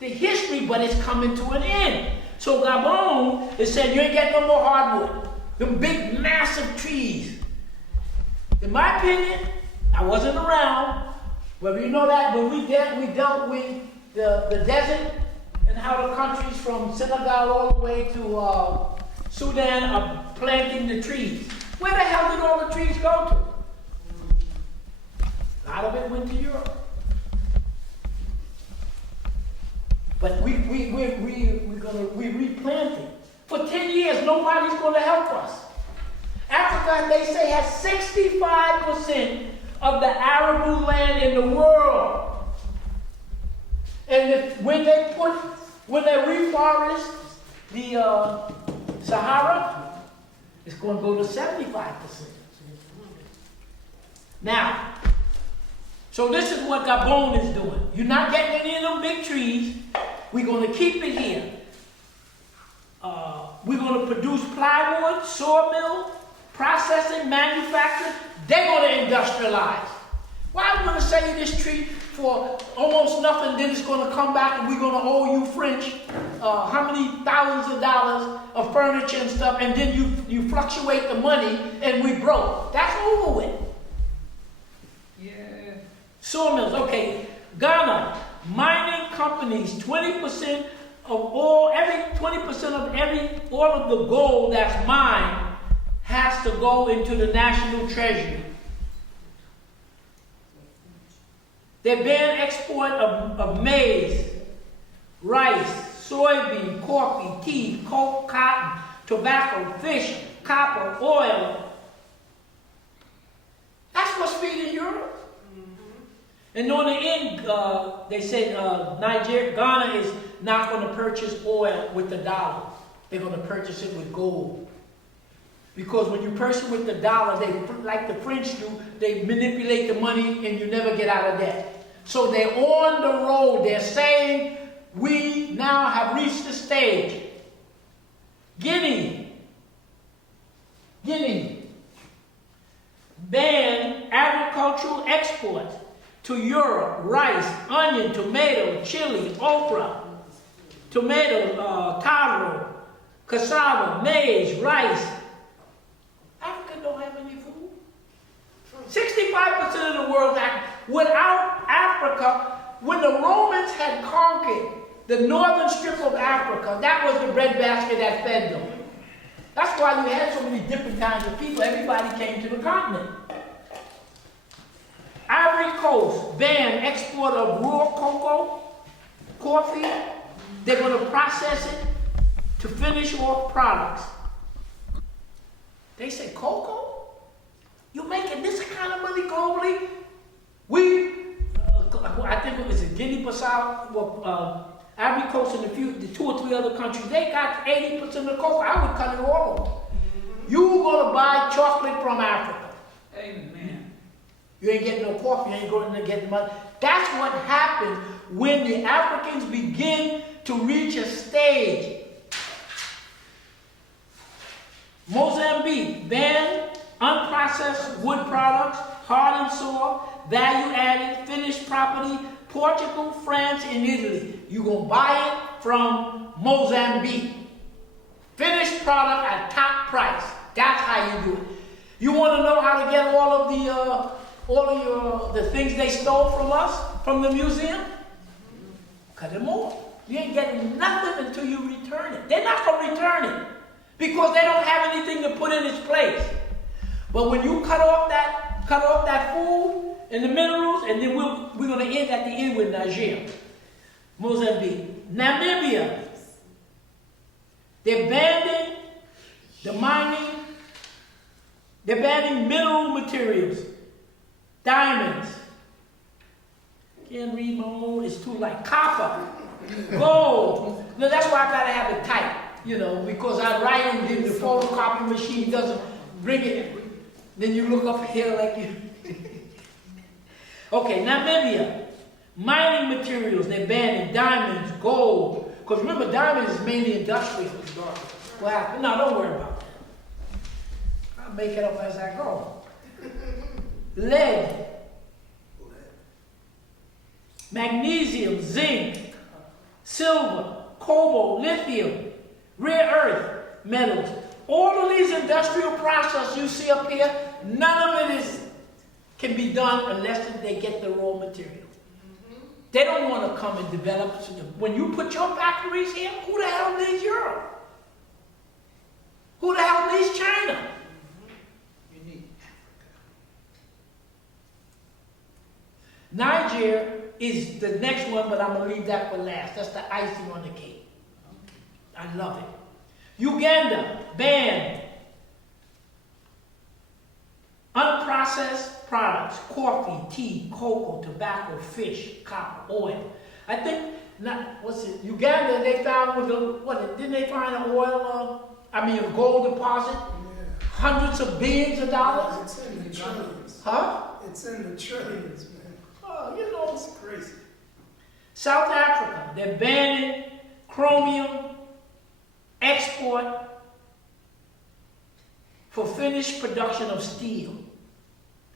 the history, but it's coming to an end. So Gabon is saying, you ain't getting no more hardwood. Them big, massive trees. In my opinion, I wasn't around, but you know that when we dealt with the desert and how the countries from Senegal all the way to Sudan are planting the trees. Where the hell did all the trees go to? A lot of it went to Europe. But we're replanting. For 10 years, nobody's going to help us. Africa, they say, has 65% of the arable land in the world. And when they reforest the Sahara, it's going to go to 75%. Now, so this is what Gabon is doing. You're not getting any of them big trees. We're going to keep it here. We're going to produce plywood, sawmill, processing, manufacturing. They're going to industrialize. Why are we going to sell you this tree for almost nothing, then it's going to come back and we're going to owe you French how many thousands of dollars of furniture and stuff, and then you fluctuate the money and we broke. That's over with. Yeah. Sawmills, okay. Ghana, mining companies, 20% of all of the gold that's mined has to go into the national treasury. They ban export of maize, rice, soybean, coffee, tea, coke, cotton, tobacco, fish, copper, oil. That's what's feeding Europe. And on the end, they said Niger, Ghana is not going to purchase oil with the dollar. They're going to purchase it with gold. Because when you purchase with the dollar, they, like the French do, they manipulate the money and you never get out of debt. So they're on the road. They're saying, we now have reached the stage. Guinea. Ban agricultural exports to Europe, rice, onion, tomato, chili, okra. tomatoes, taro, cassava, maize, rice. Africa don't have any food. 65% of the world, without Africa, when the Romans had conquered the northern strip of Africa, that was the breadbasket that fed them. That's why you had so many different kinds of people. Everybody came to the continent. Ivory Coast banned export of raw cocoa, coffee. They're going to process it to finish off products. They say, cocoa? You're making this kind of money globally? I think it was in Guinea-Bissau, Ivory Coast and the 2 or 3 other countries, they got 80% of the cocoa. I would cut it all off. You're going to buy chocolate from Africa. Amen. You ain't getting no coffee, you ain't going to get money. That's what happens when the Africans begin to reach a stage. Mozambique banned unprocessed wood products, hard and soft, value-added, finished property. Portugal, France, and Italy. You're going to buy it from Mozambique. Finished product at top price. That's how you do it. You want to know how to get all of the things they stole from us, from the museum? Cut them off. You ain't getting nothing until you return it. They're not going to return it because they don't have anything to put in its place. But when you cut off that food and the minerals, and then we're going to end at the end with Niger, Mozambique, Namibia. They're banning the mining. They're banning mineral materials, diamonds. Can't read my own. It's too light. Copper, gold. No, that's why I gotta have it tight, because I write and then the photocopy machine doesn't bring it. Then you look up here like you. Okay, Namibia, mining materials, they're banning diamonds, gold. Because remember, diamonds is mainly industrial. What happened? No, don't worry about that. I'll make it up as I go. Lead, magnesium, zinc, silver, cobalt, lithium, rare earth metals. All of these industrial processes you see up here, none of it can be done unless they get the raw material. They don't want to come and develop. When you put your factories here, who the hell needs Europe? Who the hell needs China? You need Africa. Niger is the next one, but I'm going to leave that for last. That's the icing on the cake. I love it. Uganda, banned unprocessed products, coffee, tea, cocoa, tobacco, fish, copper, oil. I think, Uganda, they found didn't they find an a gold deposit? Yeah. Hundreds of billions of dollars? It's in the trillions. Huh? It's in the trillions, man. Oh, It's crazy. South Africa, they're banning chromium export for finished production of steel.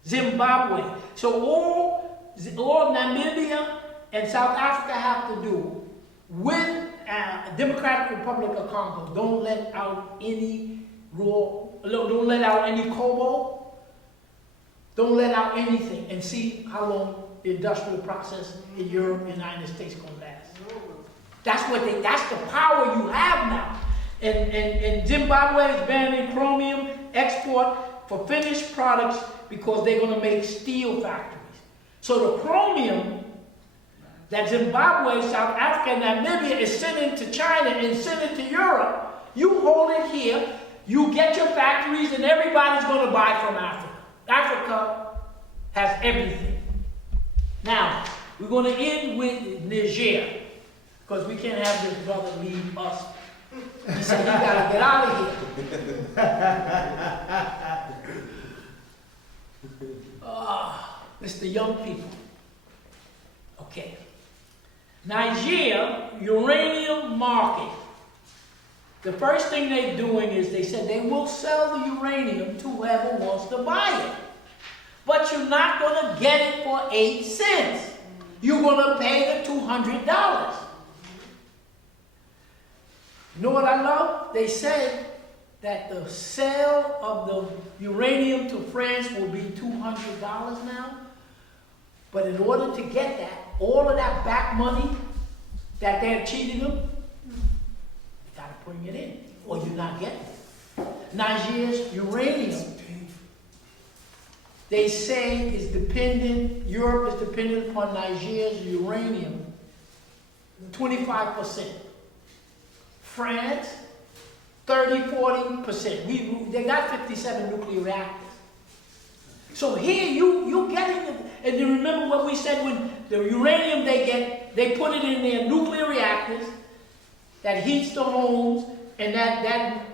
Zimbabwe. So all Namibia and South Africa have to do with Democratic Republic of Congo. Don't let out any cobalt. Don't let out anything, and see how long the industrial process in Europe and the United States gonna last. That's the power you have now. And Zimbabwe is banning chromium export for finished products because they're going to make steel factories. So the chromium that Zimbabwe, South Africa, and Namibia is sending to China and sending to Europe, you hold it here, you get your factories, and everybody's going to buy from Africa. Africa has everything. Now, we're going to end with Niger, because we can't have this brother leave us. He said, you got to get out of here. It's the young people. Okay. Niger, uranium market. The first thing they're doing is they said they will sell the uranium to whoever wants to buy it. But you're not going to get it for 8 cents. You're going to pay the $200. You know what I love? They say that the sale of the uranium to France will be $200 now. But in order to get that, all of that back money that they're cheating them, you gotta bring it in, or you're not getting it. Niger's uranium, they say is dependent, Europe is dependent upon Niger's uranium, 25%. France, 30-40%. They got 57 nuclear reactors. So here you getting it, and you remember what we said when the uranium they get, they put it in their nuclear reactors that heats the homes and that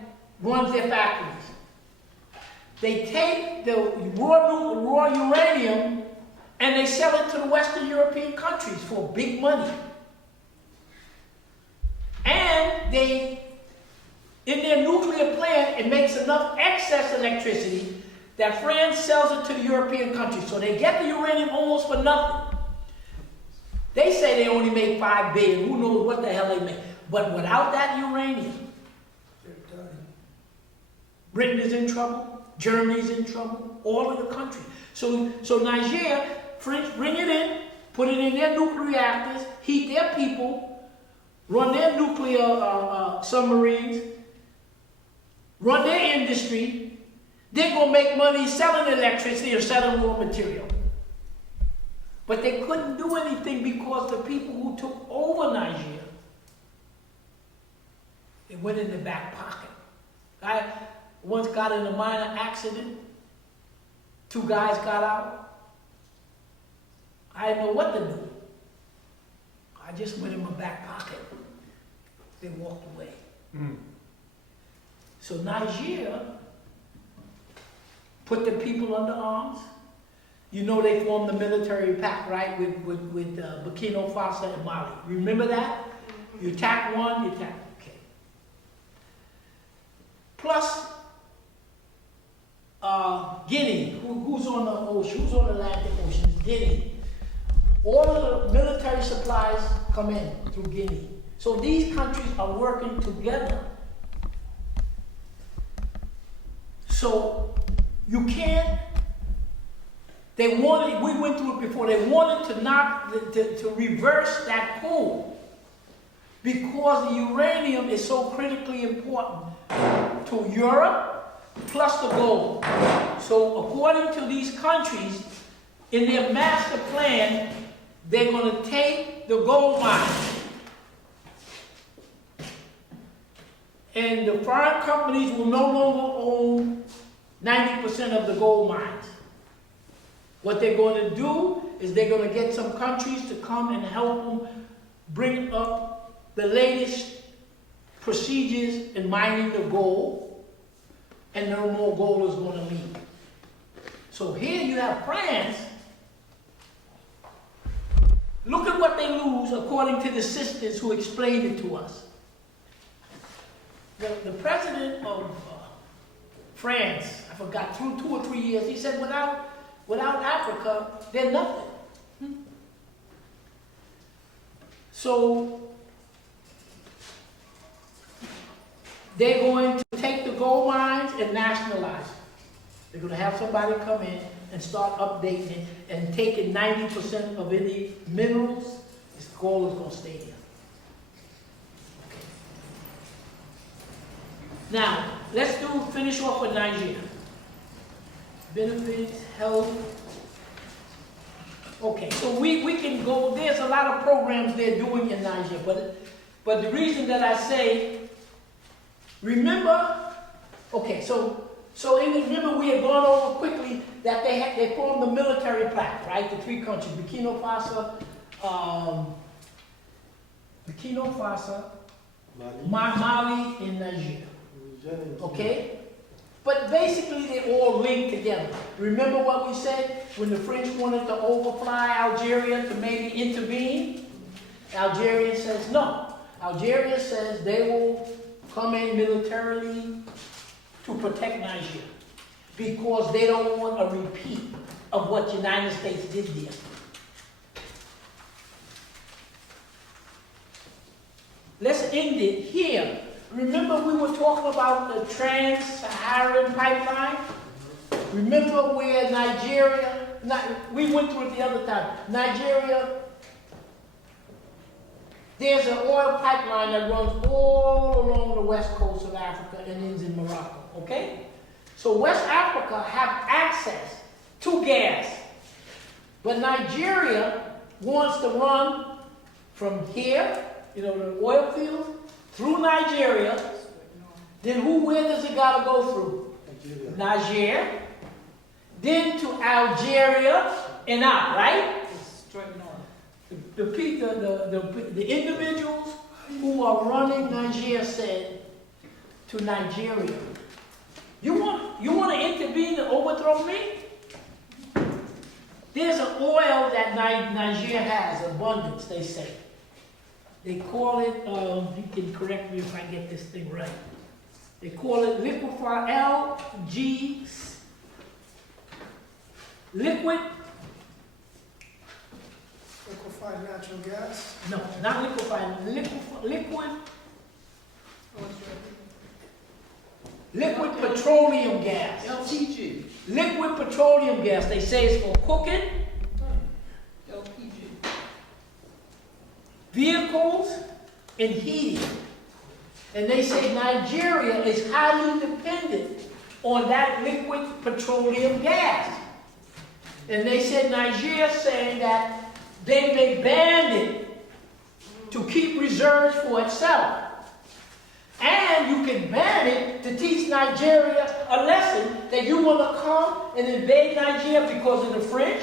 runs their factories. They take the raw uranium and they sell it to the Western European countries for big money. And in their nuclear plant, it makes enough excess electricity that France sells it to the European countries. So they get the uranium almost for nothing. They say they only make $5 billion. Who knows what the hell they make? But without that uranium, They're done. Britain is in trouble. Germany's in trouble. All of the countries. So Niger, French bring it in, put it in their nuclear reactors, heat their people, run their nuclear submarines, run their industry. They're going to make money selling electricity or selling raw material. But they couldn't do anything because the people who took over Niger, it went in the back pocket. I once got in a minor accident. 2 guys got out. I didn't know what to do. I just went in my back pocket. They walked away. So Niger put the people under arms. You know they formed the military pact, right, with Burkina Faso and Mali. Remember that? You attack one, you attack, okay. Plus, Guinea, who's on the ocean, who's on the Atlantic Ocean, Guinea. All of the military supplies come in through Guinea. So these countries are working together. So you can't, we went through it before, they wanted to reverse that coup because the uranium is so critically important to Europe plus the gold. So according to these countries, in their master plan, they're going to take the gold mines. And the foreign companies will no longer own 90% of the gold mines. What they're going to do is they're going to get some countries to come and help them bring up the latest procedures in mining the gold, and no more gold is going to leave. So here you have France. Look at what they lose according to the sisters who explained it to us. The president of France, I forgot, through 2 or 3 years, he said without Africa, they're nothing. So they're going to take the gold mines and nationalize it. They're going to have somebody come in and start updating it and taking 90% of any minerals. This gold is going to stay here. Now, let's finish off with Niger. Benefits, health. Okay, so we can go, there's a lot of programs they're doing in Niger, but the reason that I say, remember, okay, so remember we had gone over quickly that they formed the military pact, right? The 3 countries, Burkina Faso, Mali, and Niger. Okay? But basically they're all linked together. Remember what we said when the French wanted to overfly Algeria to maybe intervene? Algeria says no. Algeria says they will come in militarily to protect Niger because they don't want a repeat of what the United States did there. Let's end it here. remember we were talking about the Trans-Saharan pipeline? Remember where Nigeria, we went through it the other time. Nigeria, there's an oil pipeline that runs all along the west coast of Africa and ends in Morocco, okay? So West Africa have access to gas. But Nigeria wants to run from here, you know, the oil fields, through Nigeria. Then where does it gotta go through? Niger. Then to Algeria and out, right? Straight north. The individuals who are running Niger said to Nigeria, you want to intervene and overthrow me? There's an oil that Niger has, abundance, they say. They call it, you can correct me if I get this thing right. They call it liquefied LG, liquid, Liquefied natural gas. no, not liquefied, liquid petroleum gas. LPG. Liquid petroleum gas, they say it's for cooking, LPG. vehicles, and heating. And they say Nigeria is highly dependent on that liquid petroleum gas. And they said Nigeria saying that they may ban it to keep reserves for itself. And you can ban it to teach Nigeria a lesson that you want to come and invade Nigeria because of the French,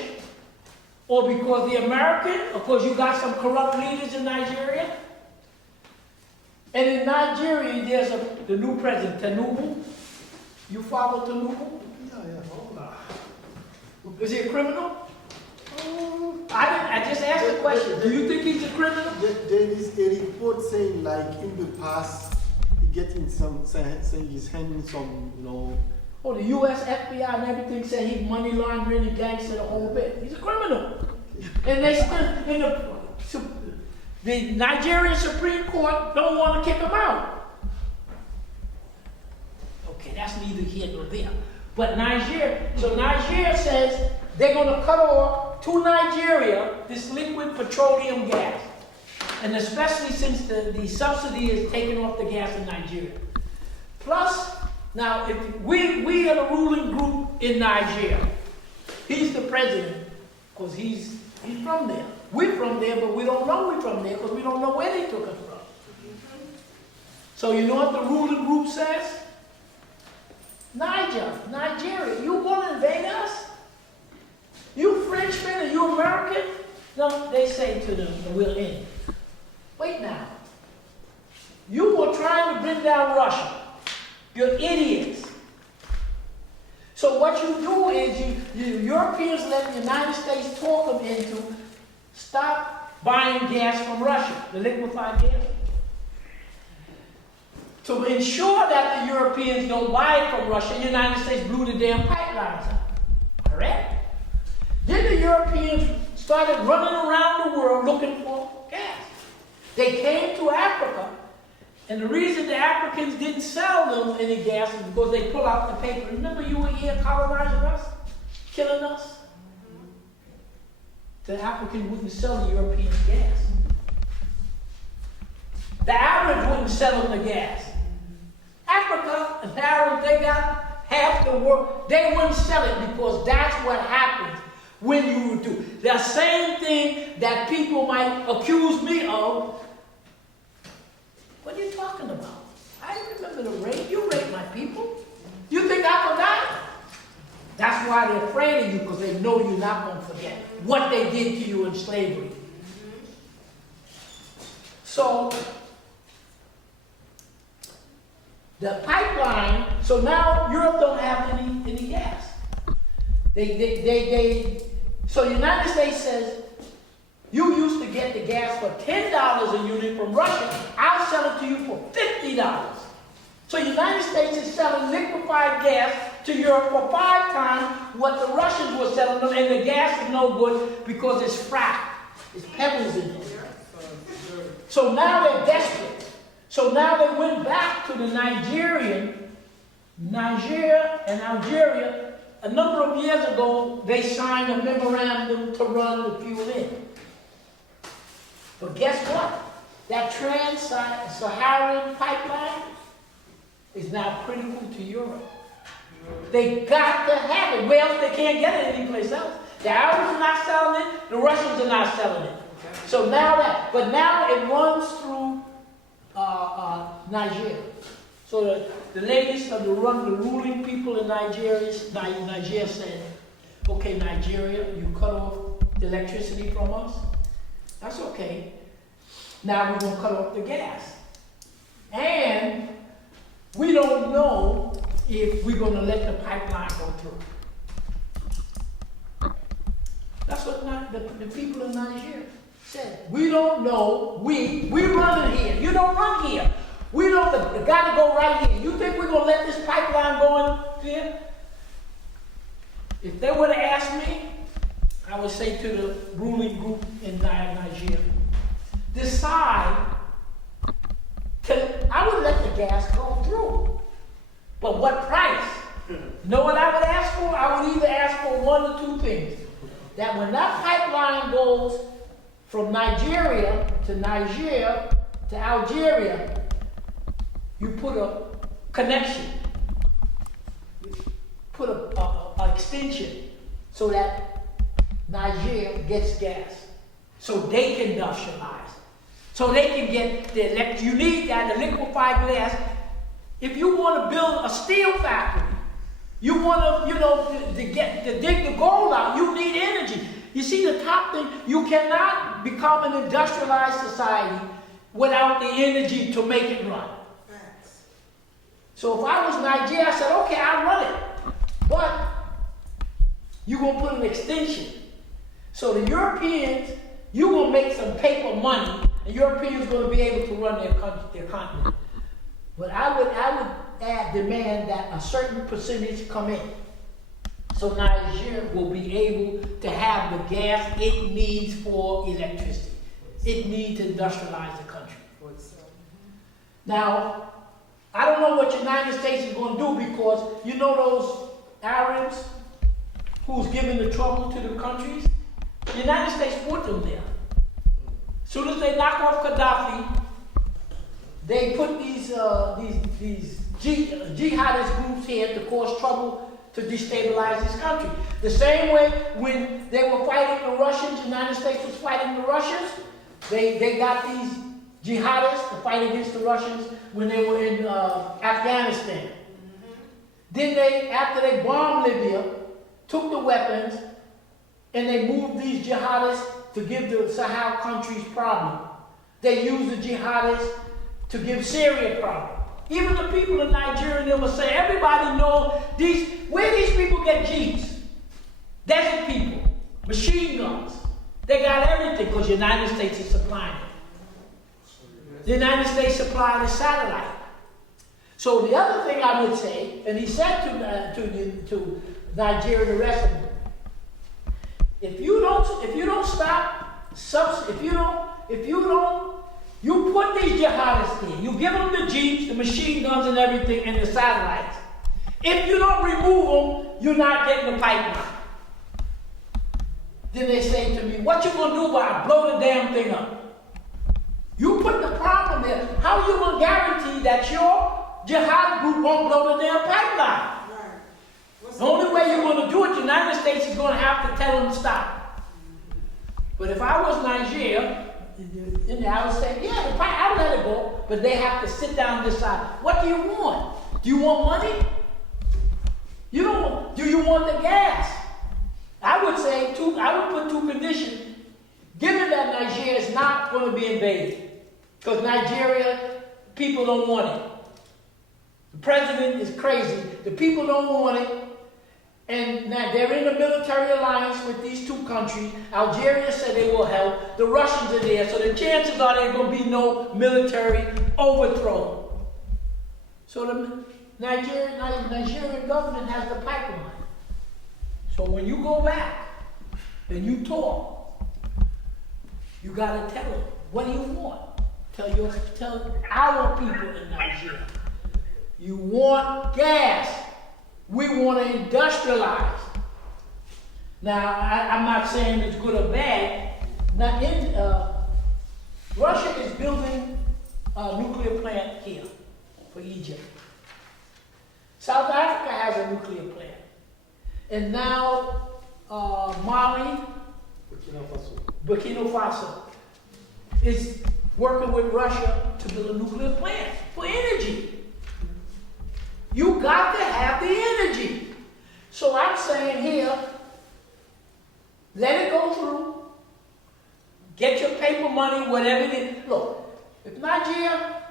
or because the American, or because you got some corrupt leaders in Nigeria. And in Nigeria, there's the new president, Tinubu. You follow Tinubu? Yeah. Is he a criminal? I just asked the question. Do you think he's a criminal? There is a report saying, like, in the past, he getting saying he's handing some, you know. Oh, the U.S. FBI and everything said he's money laundering and gangster the whole bit. He's a criminal. And they still, in the Nigerian Supreme Court don't want to kick him out. Okay, that's neither here nor there. But Nigeria says they're going to cut off to Nigeria this liquid petroleum gas. And especially since the subsidy is taken off the gas in Nigeria. Plus, now, if we are the ruling group in Nigeria. He's the president, because he's from there. We're from there, but we don't know we're from there, because we don't know where they took us from. So you know what the ruling group says? Nigeria, you want to invade us? You Frenchmen, are you American? No, they say to them, we'll end. Wait now. You were trying to bring down Russia. You're idiots. So what you do is you Europeans let the United States talk them into stop buying gas from Russia, the liquefied gas. To ensure that the Europeans don't buy it from Russia, the United States blew the damn pipelines up. Correct? Then the Europeans started running around the world looking for gas. They came to Africa, and the reason the Africans didn't sell them any gas is because they pull out the paper. Remember you were here colonizing us? Killing us? The Africans wouldn't sell the Europeans gas. The Arabs wouldn't sell them the gas. Africa and the Arabs, they got half the world. They wouldn't sell it because that's what happens when you do. The same thing that people might accuse me of. What are you talking about? I remember the rape. You raped my people. You think I forgot? That's why they're afraid of you, because they know you're not going to forget what they did to you in slavery. So, the pipeline, so now Europe don't have any gas. So the United States says, you used to get the gas for $10 a unit from Russia. I'll sell it to you for $50. So the United States is selling liquefied gas to Europe for 5 times what the Russians were selling them, and the gas is no good because it's fracked. It's pebbles in it. So now they're desperate. So now they went back to the Niger and Algeria. A number of years ago, they signed a memorandum to run the fuel in. But guess what? That trans-Saharan pipeline is now critical to Europe. They got to have it. Where else they can't get it anyplace else. The Arabs are not selling it. The Russians are not selling it. So now but now it runs through Niger. So the latest of the ruling people in Niger said, okay, Nigeria, you cut off the electricity from us. That's okay. Now we're going to cut off the gas. And we don't know if we're going to let the pipeline go through. That's what the people in Nigeria said. We don't know. We run it here. You don't run here. We don't. It got to go right here. You think we're going to let this pipeline go in here? If they would have asked me, I would say to the ruling group in Nigeria, decide. I would let the gas go through. But what price? Know what I would ask for? I would either ask for one or two things. That when that pipeline goes from Nigeria to Algeria, you put a connection, you put a extension so that Nigeria gets gas, so they can industrialize, so they can get the electric. You need that, the liquefied gas. If you want to build a steel factory, you want to, to dig the gold out, you need energy. You see, the top thing, you cannot become an industrialized society without the energy to make it run. So if I was Nigeria, I said, okay, I'll run it. But you're going to put an extension. So the Europeans, you're going to make some paper money, and Europeans are going to be able to run their continent. But I would demand that a certain percentage come in. So Nigeria will be able to have the gas it needs for electricity. It needs to industrialize the country. Now, I don't know what the United States is going to do, because you know those Arabs who's giving the trouble to the countries? The United States put them there. As soon as they knock off Gaddafi, they put these jihadist groups here to cause trouble to destabilize this country. The same way when they were fighting the Russians, the United States was fighting the Russians, they got these jihadists to fight against the Russians when they were in Afghanistan. Then after they bombed Libya, took the weapons, and they moved these jihadists to give the Sahel countries problem. They used the jihadists to give Syria problem. Even the people in Nigeria, they will say, everybody knows where these people get jeeps. Desert people, machine guns. They got everything because the United States is supplying it. The United States supplied a satellite. So the other thing I would say, and he said to Nigeria, the rest of them, if you put these jihadists in, you give them the jeeps, the machine guns and everything, and the satellites. If you don't remove them, you're not getting the pipeline. Then they say to me, what you going to do about it? Blow the damn thing up. You put the problem there. How are you going to guarantee that your jihad group won't blow the damn pipeline? The only way you're going to do it, the United States is going to have to tell them to stop. But if I was Nigeria, I would say, yeah, I'll let it go, but they have to sit down and decide, what do you want? Do you want money? Do you want the gas? I would say, I would put two conditions. Given that Nigeria is not going to be invaded, because Nigeria, people don't want it. The president is crazy. The people don't want it. And now they're in a military alliance with these two countries. Algeria said they will help. The Russians are there. So the chances are there's going to be no military overthrow. So the Nigerian government has the pipeline. So when you go back and you talk, you got to tell them, what do you want? Tell our people in Nigeria, you want gas. We want to industrialize. Now, I'm not saying it's good or bad. Now, Russia is building a nuclear plant here for Egypt. South Africa has a nuclear plant. And now Mali, Burkina Faso, is working with Russia to build a nuclear plant for energy. You got to have the energy. So I'm saying here, let it go through. Get your paper money, whatever it is. Look, if Nigeria,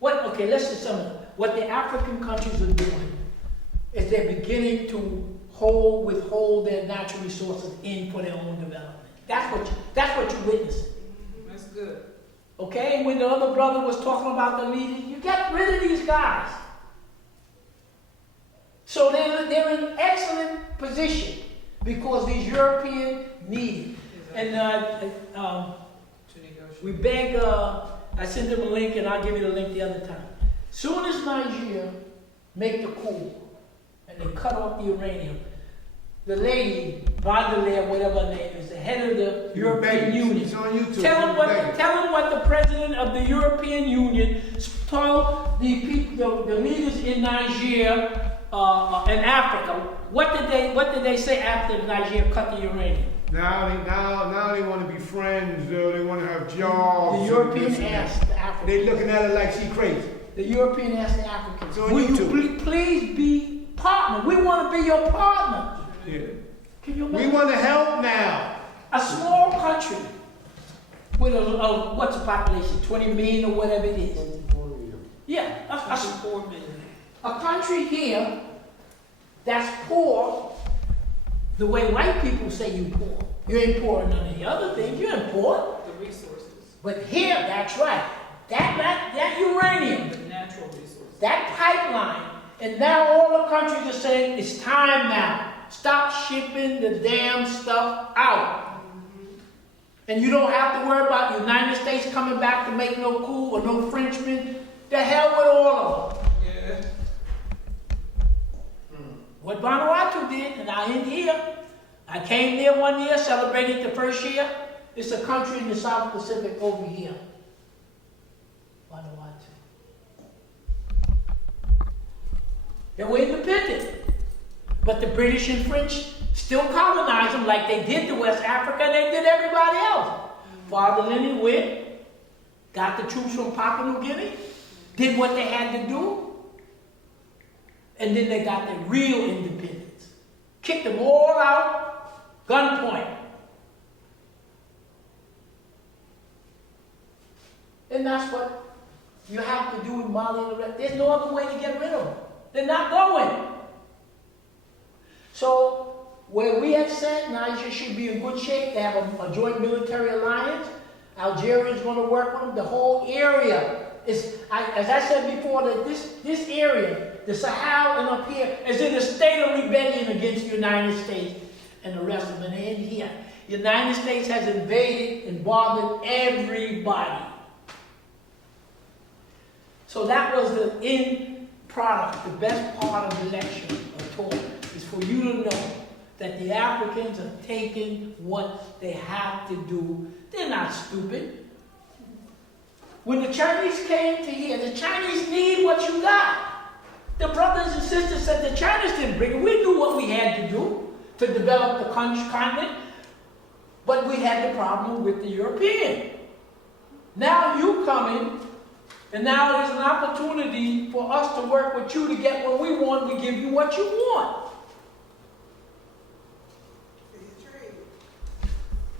let's just sum it up. What the African countries are doing is they're beginning to withhold their natural resources in for their own development. That's what you're witnessing. That's good. Okay, and when the other brother was talking about the leaders, you get rid of these guys. So they're in excellent position because these Europeans need it. And we beg, I sent them a link and I'll give you the link the other time. Soon as Nigeria make the coup and they cut off the uranium, the lady, Vandalay, whatever her name is, the head of the European Union. It's on YouTube. Tell them what the president of the European Union told the people, the leaders in Nigeria and Africa. What did they say after Nigeria cut the uranium? Now they want to be friends. They want to have jobs. The European asked the Africans. They looking at it like she crazy. The European asked the Africans, So will you please be partner? We want to be your partner. Yeah. Can you We imagine? want to help now. A small country with what's the population? 20 million or whatever it is. 24 million. Yeah, 4 million. a country here that's poor, the way white people say you poor. You ain't poor in none of the other things. You ain't poor. The resources. But here, that's right. That uranium, The natural resources. that pipeline, and now all the countries are saying it's time now. Stop shipping the damn stuff out. And you don't have to worry about the United States coming back to make no coup or no Frenchmen. The hell with all of them. Yeah. What Vanuatu did, and I end here. I came there one year, celebrated the first year. It's a country in the South Pacific over here. Vanuatu. They were independent. But the British and French still colonized them like they did to West Africa and they did everybody else. Father Lenny went, got the troops from Papua New Guinea, did what they had to do, and then they got their real independence. Kicked them all out, gunpoint. And that's what you have to do in Mali and the rest. There's no other way to get rid of them. They're not going. So, where we had said Niger should be in good shape, they have a joint military alliance. Algeria is going to work with them. The whole area is, as I said before, that this area, the Sahel and up here, is in a state of rebellion against the United States and the rest of them. And here, the United States has invaded and bothered everybody. So that was the end product, the best part of the lecture of talk. Is for you to know that the Africans are taking what they have to do. They're not stupid. When the Chinese came to here, the Chinese need what you got. The brothers and sisters said the Chinese didn't bring it. We knew what we had to do to develop the continent, but we had the problem with the European. Now you come in, and now there's an opportunity for us to work with you to get what we want. We give you what you want.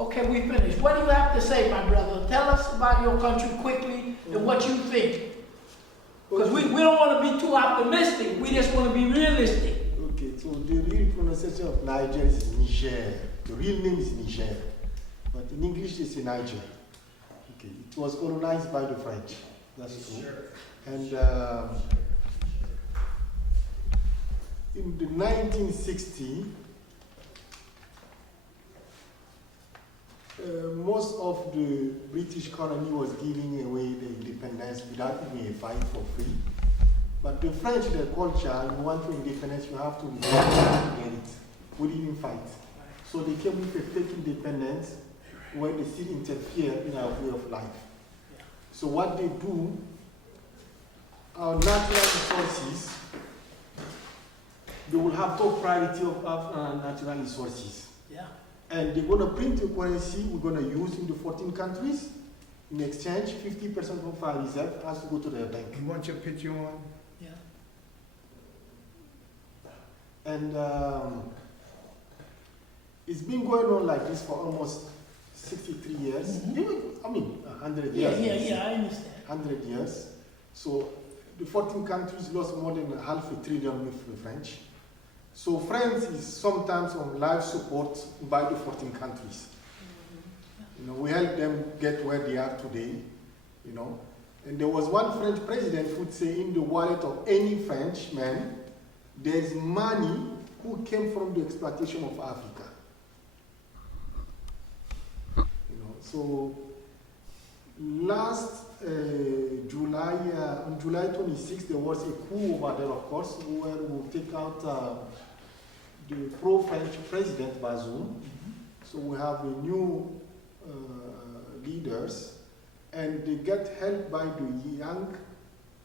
Okay, we finished. What do you have to say, my brother? Tell us about your country quickly and what you think. Because we don't want to be too optimistic. We just want to be realistic. Okay, so the real pronunciation of Niger is Niger. The real name is Niger. But in English it's Niger. Okay, it was colonized by the French. That's true. And in the 1960, Most of the British colony was giving away the independence without even a fight for free. But the French, their culture, you want to independence, you have to get it. We didn't fight. So they came with a fake independence where they still interfere in our way of life. So what they do, our natural resources, they will have top priority of natural resources. Yeah. And they're going to print a currency we're going to use in the 14 countries. In exchange, 50% of our reserve has to go to the bank. You want your picture on? Yeah. And it's been going on like this for almost 63 years. Mm-hmm. I mean, 100 Yeah, years. yeah, I understand. 100 years. So the 14 countries lost more than $500 billion with the French. So France is sometimes on life support by the 14 countries. You know, we help them get where they are today, you know. And there was one French president who would say in the wallet of any Frenchman, there's money who came from the exploitation of Africa. You know, so last July, on July 26th, there was a coup over there, of course, where we take out the pro-French president, Bazoum. So we have a new leaders, and they get helped by the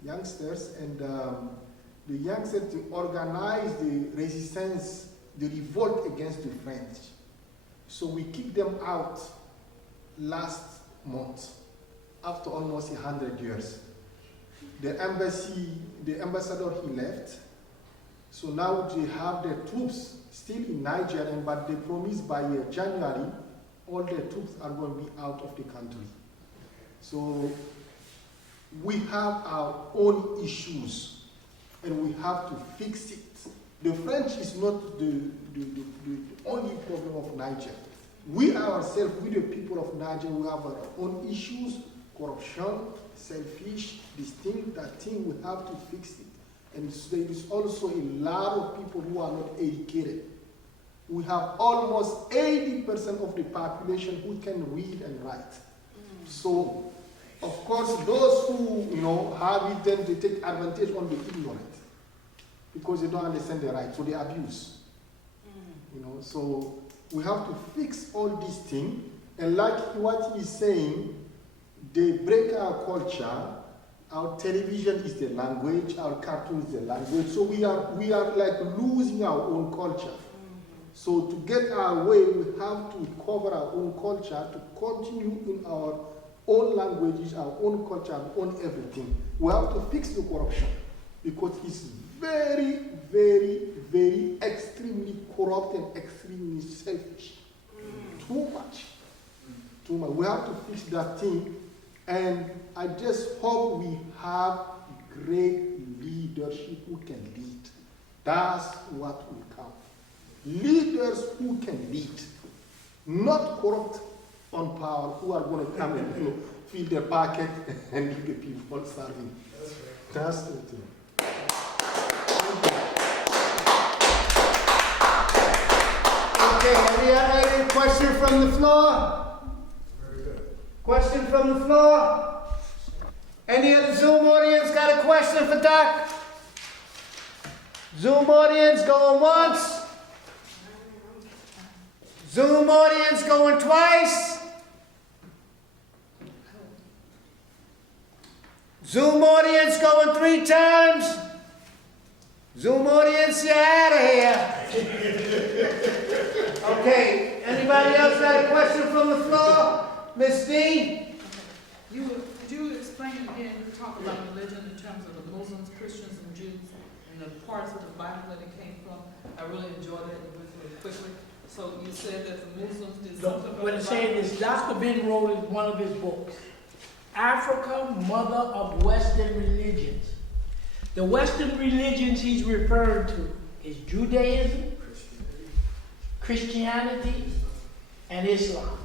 youngsters, and the youngsters to organize the resistance, the revolt against the French. So we kicked them out last month, after almost 100 years. The ambassador, he left. So now they have their troops still in Niger, but they promised by January, all their troops are going to be out of the country. So we have our own issues, and we have to fix it. The French is not the only problem of Niger. We ourselves, we the people of Niger, we have our own issues, corruption, selfish, this thing, that thing, we have to fix it. And there is also a lot of people who are not educated. We have almost 80% of the population who can read and write. So, of course, those who have it, then they take advantage on the ignorant because they don't understand the right, so they abuse. So we have to fix all these things. And like what he's saying, they break our culture. Our television is the language, our cartoon is the language. So we are like losing our own culture. So to get our way, we have to cover our own culture, to continue in our own languages, our own culture, our own everything. We have to fix the corruption because it's very, very, very extremely corrupt and extremely selfish. Too much. Too much. We have to fix that thing. And I just hope we have great leadership who can lead. That's what will count. Leaders who can lead, not corrupt on power, who are going to come and fill their pocket and leave the people serving. That's the thing. Okay, any question from the floor? Question from the floor? Any of the Zoom audience got a question for Doc? Zoom audience going once? Zoom audience going twice? Zoom audience going 3 times? Zoom audience, you're out of here. Okay, anybody else got a question from the floor? Miss D? Could you explain again, you talk about religion in terms of the Muslims, Christians, and Jews, and the parts of the Bible that it came from? I really enjoyed that. You went through it quickly. So you said that the Muslims did something about What I'm saying is, Dr. Ben wrote in one of his books, Africa, Mother of Western Religions. The Western religions he's referring to is Judaism, Christianity, and Islam.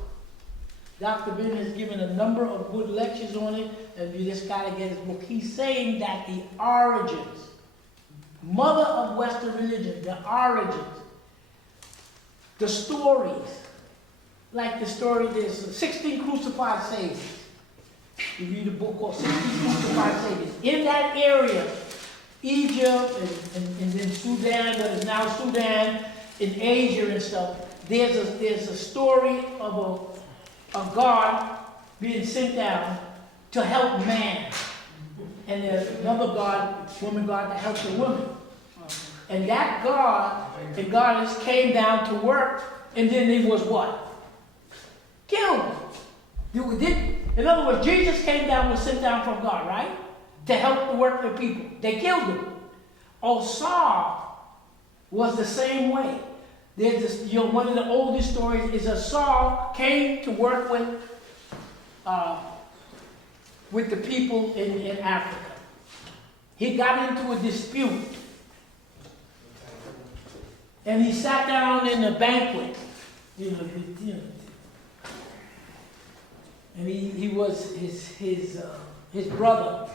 Dr. Ben has given a number of good lectures on it, and you just got to get his book. He's saying that the origins, mother of Western religion, the origins, the stories, like the story, there's 16 crucified saviors. You read a book called 16 Crucified Saviors. In that area, Egypt and then Sudan, that is now Sudan, in Asia and stuff, there's a story of a God being sent down to help man. And there's another woman God, that helps the woman. And that God, the goddess came down to work, and then he was what? Killed. In other words, Jesus came down, was sent down from God, right? To help the work of the people. They killed him. Osar was the same way. There's this, one of the oldest stories is Osar came to work with the people in Africa. He got into a dispute. And he sat down in a banquet. And he was his brother.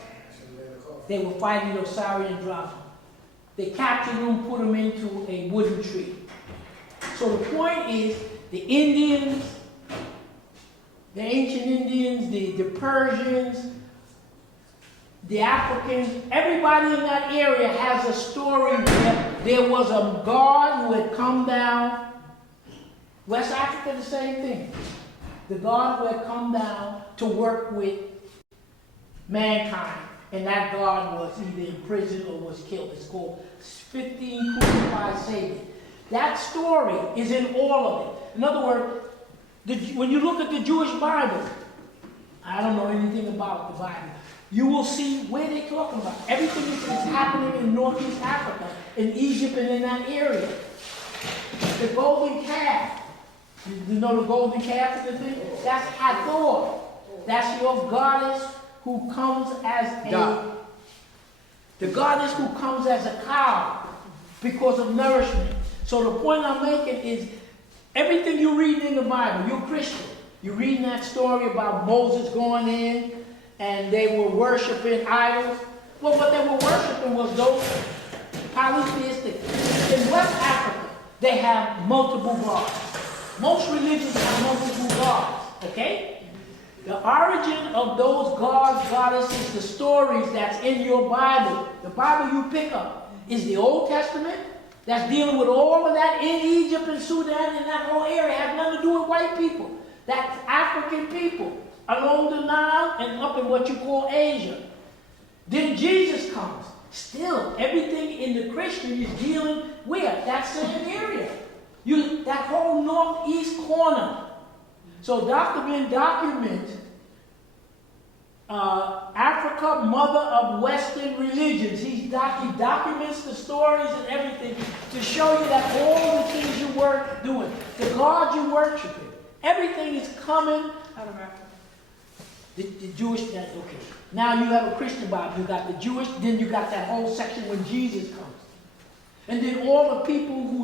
They were fighting the Osirian drama. They captured him, put him into a wooden tree. So the point is, the Indians, the ancient Indians, the Persians, the Africans, everybody in that area has a story where there was a God who had come down. West Africa, the same thing. The God who had come down to work with mankind. And that God was either in prison or was killed. It's called 15 Crucified Saviors. That story is in all of it. In other words, when you look at the Jewish Bible, I don't know anything about the Bible, you will see where they're talking about. Everything that's happening in Northeast Africa, in Egypt and in that area. The golden calf. You know the golden calf is the thing? That's Hathor. That's your goddess who comes as the goddess who comes as a cow because of nourishment. So the point I'm making is everything you read in the Bible, you're Christian. You're reading that story about Moses going in and they were worshiping idols. Well, what they were worshiping was those polytheistic. In West Africa, they have multiple gods. Most religions have multiple gods, okay? The origin of those gods, goddesses, the stories that's in your Bible, the Bible you pick up, is the Old Testament. That's dealing with all of that in Egypt and Sudan and that whole area. It has nothing to do with white people. That's African people along the Nile and up in what you call Asia. Then Jesus comes. Still, everything in the Christian is dealing with that same area. That whole northeast corner. So Dr. Ben documents Africa, mother of Western religions. He documents the stories and everything to show you that all the things you were doing, the God you worshiping, everything is coming Out of Africa. the Jewish, okay. Now you have a Christian Bible. You got the Jewish, then you got that whole section when Jesus comes. And then all the people who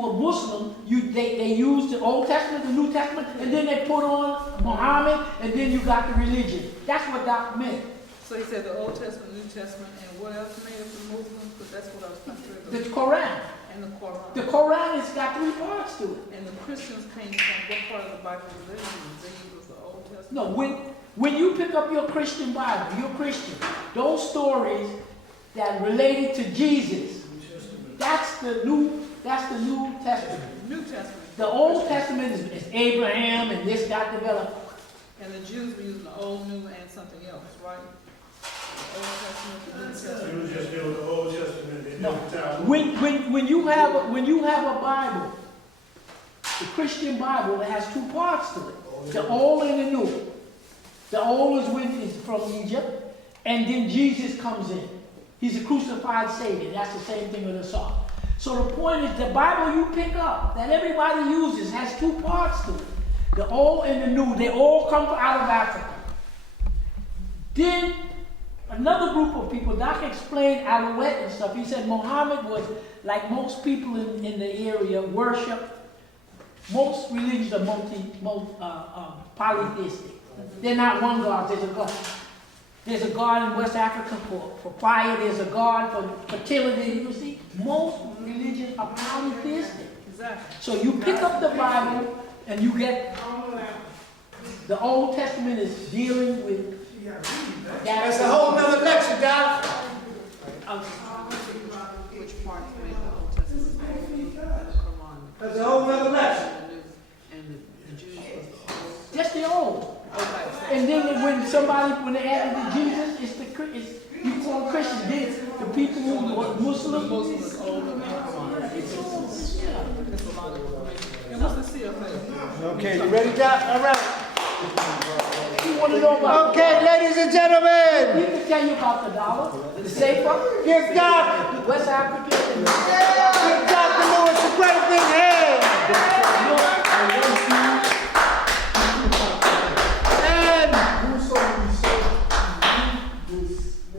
are Muslim, they use the Old Testament, the New Testament, and then they put on Muhammad, and then you got the religion. That's what Doc meant. So he said the Old Testament, New Testament, and what else made up the Muslims? Because that's what I was trying to figure out. The Quran. And the Quran. The Quran has got 3 parts to it. And the Christians came from what part of the Bible religion? They was the Old Testament? No, when you pick up your Christian Bible, you're Christian, those stories that related to Jesus, that's the New Testament. New Testament. The Old Testament is Abraham and this got developed. And the Jews were using the Old, New, and something else, right? The Old Testament, the New Testament. You was just dealing with the Old Testament and No. the time. When you have a Bible, the Christian Bible, it has 2 parts to it. The Old and the New. The Old is from Egypt, and then Jesus comes in. He's a crucified Savior. That's the same thing with the song. So the point is, the Bible you pick up, that everybody uses, has 2 parts to it. The Old and the New. They all come out of Africa. Then another group of people, Doc explained Alouette and stuff. He said Muhammad was, like most people in the area, worship. Most religions are polytheistic. They're not one God, there's a God. There's a God in West Africa for fire, there's a God for fertility. You see, most religions are polytheistic. Exactly. So you pick up the Bible And you get, the Old Testament is dealing with That's a whole nother lecture, Doc. Which part made the Old Testament? Quran. That's a whole nother lecture. And the Jews was the Old. just the old. Okay. And then when they added to Jesus, you call Christians, then the people who are Muslim. Muslim is older than Quran. It's all, yeah. That's a lot of information. And what's the CFA? Okay, you ready, Doc? All right. You want to know about? Okay, ladies and gentlemen, We can tell you about the dollar, the safer, give Doc, West Africa. give Dr. Lewis a great big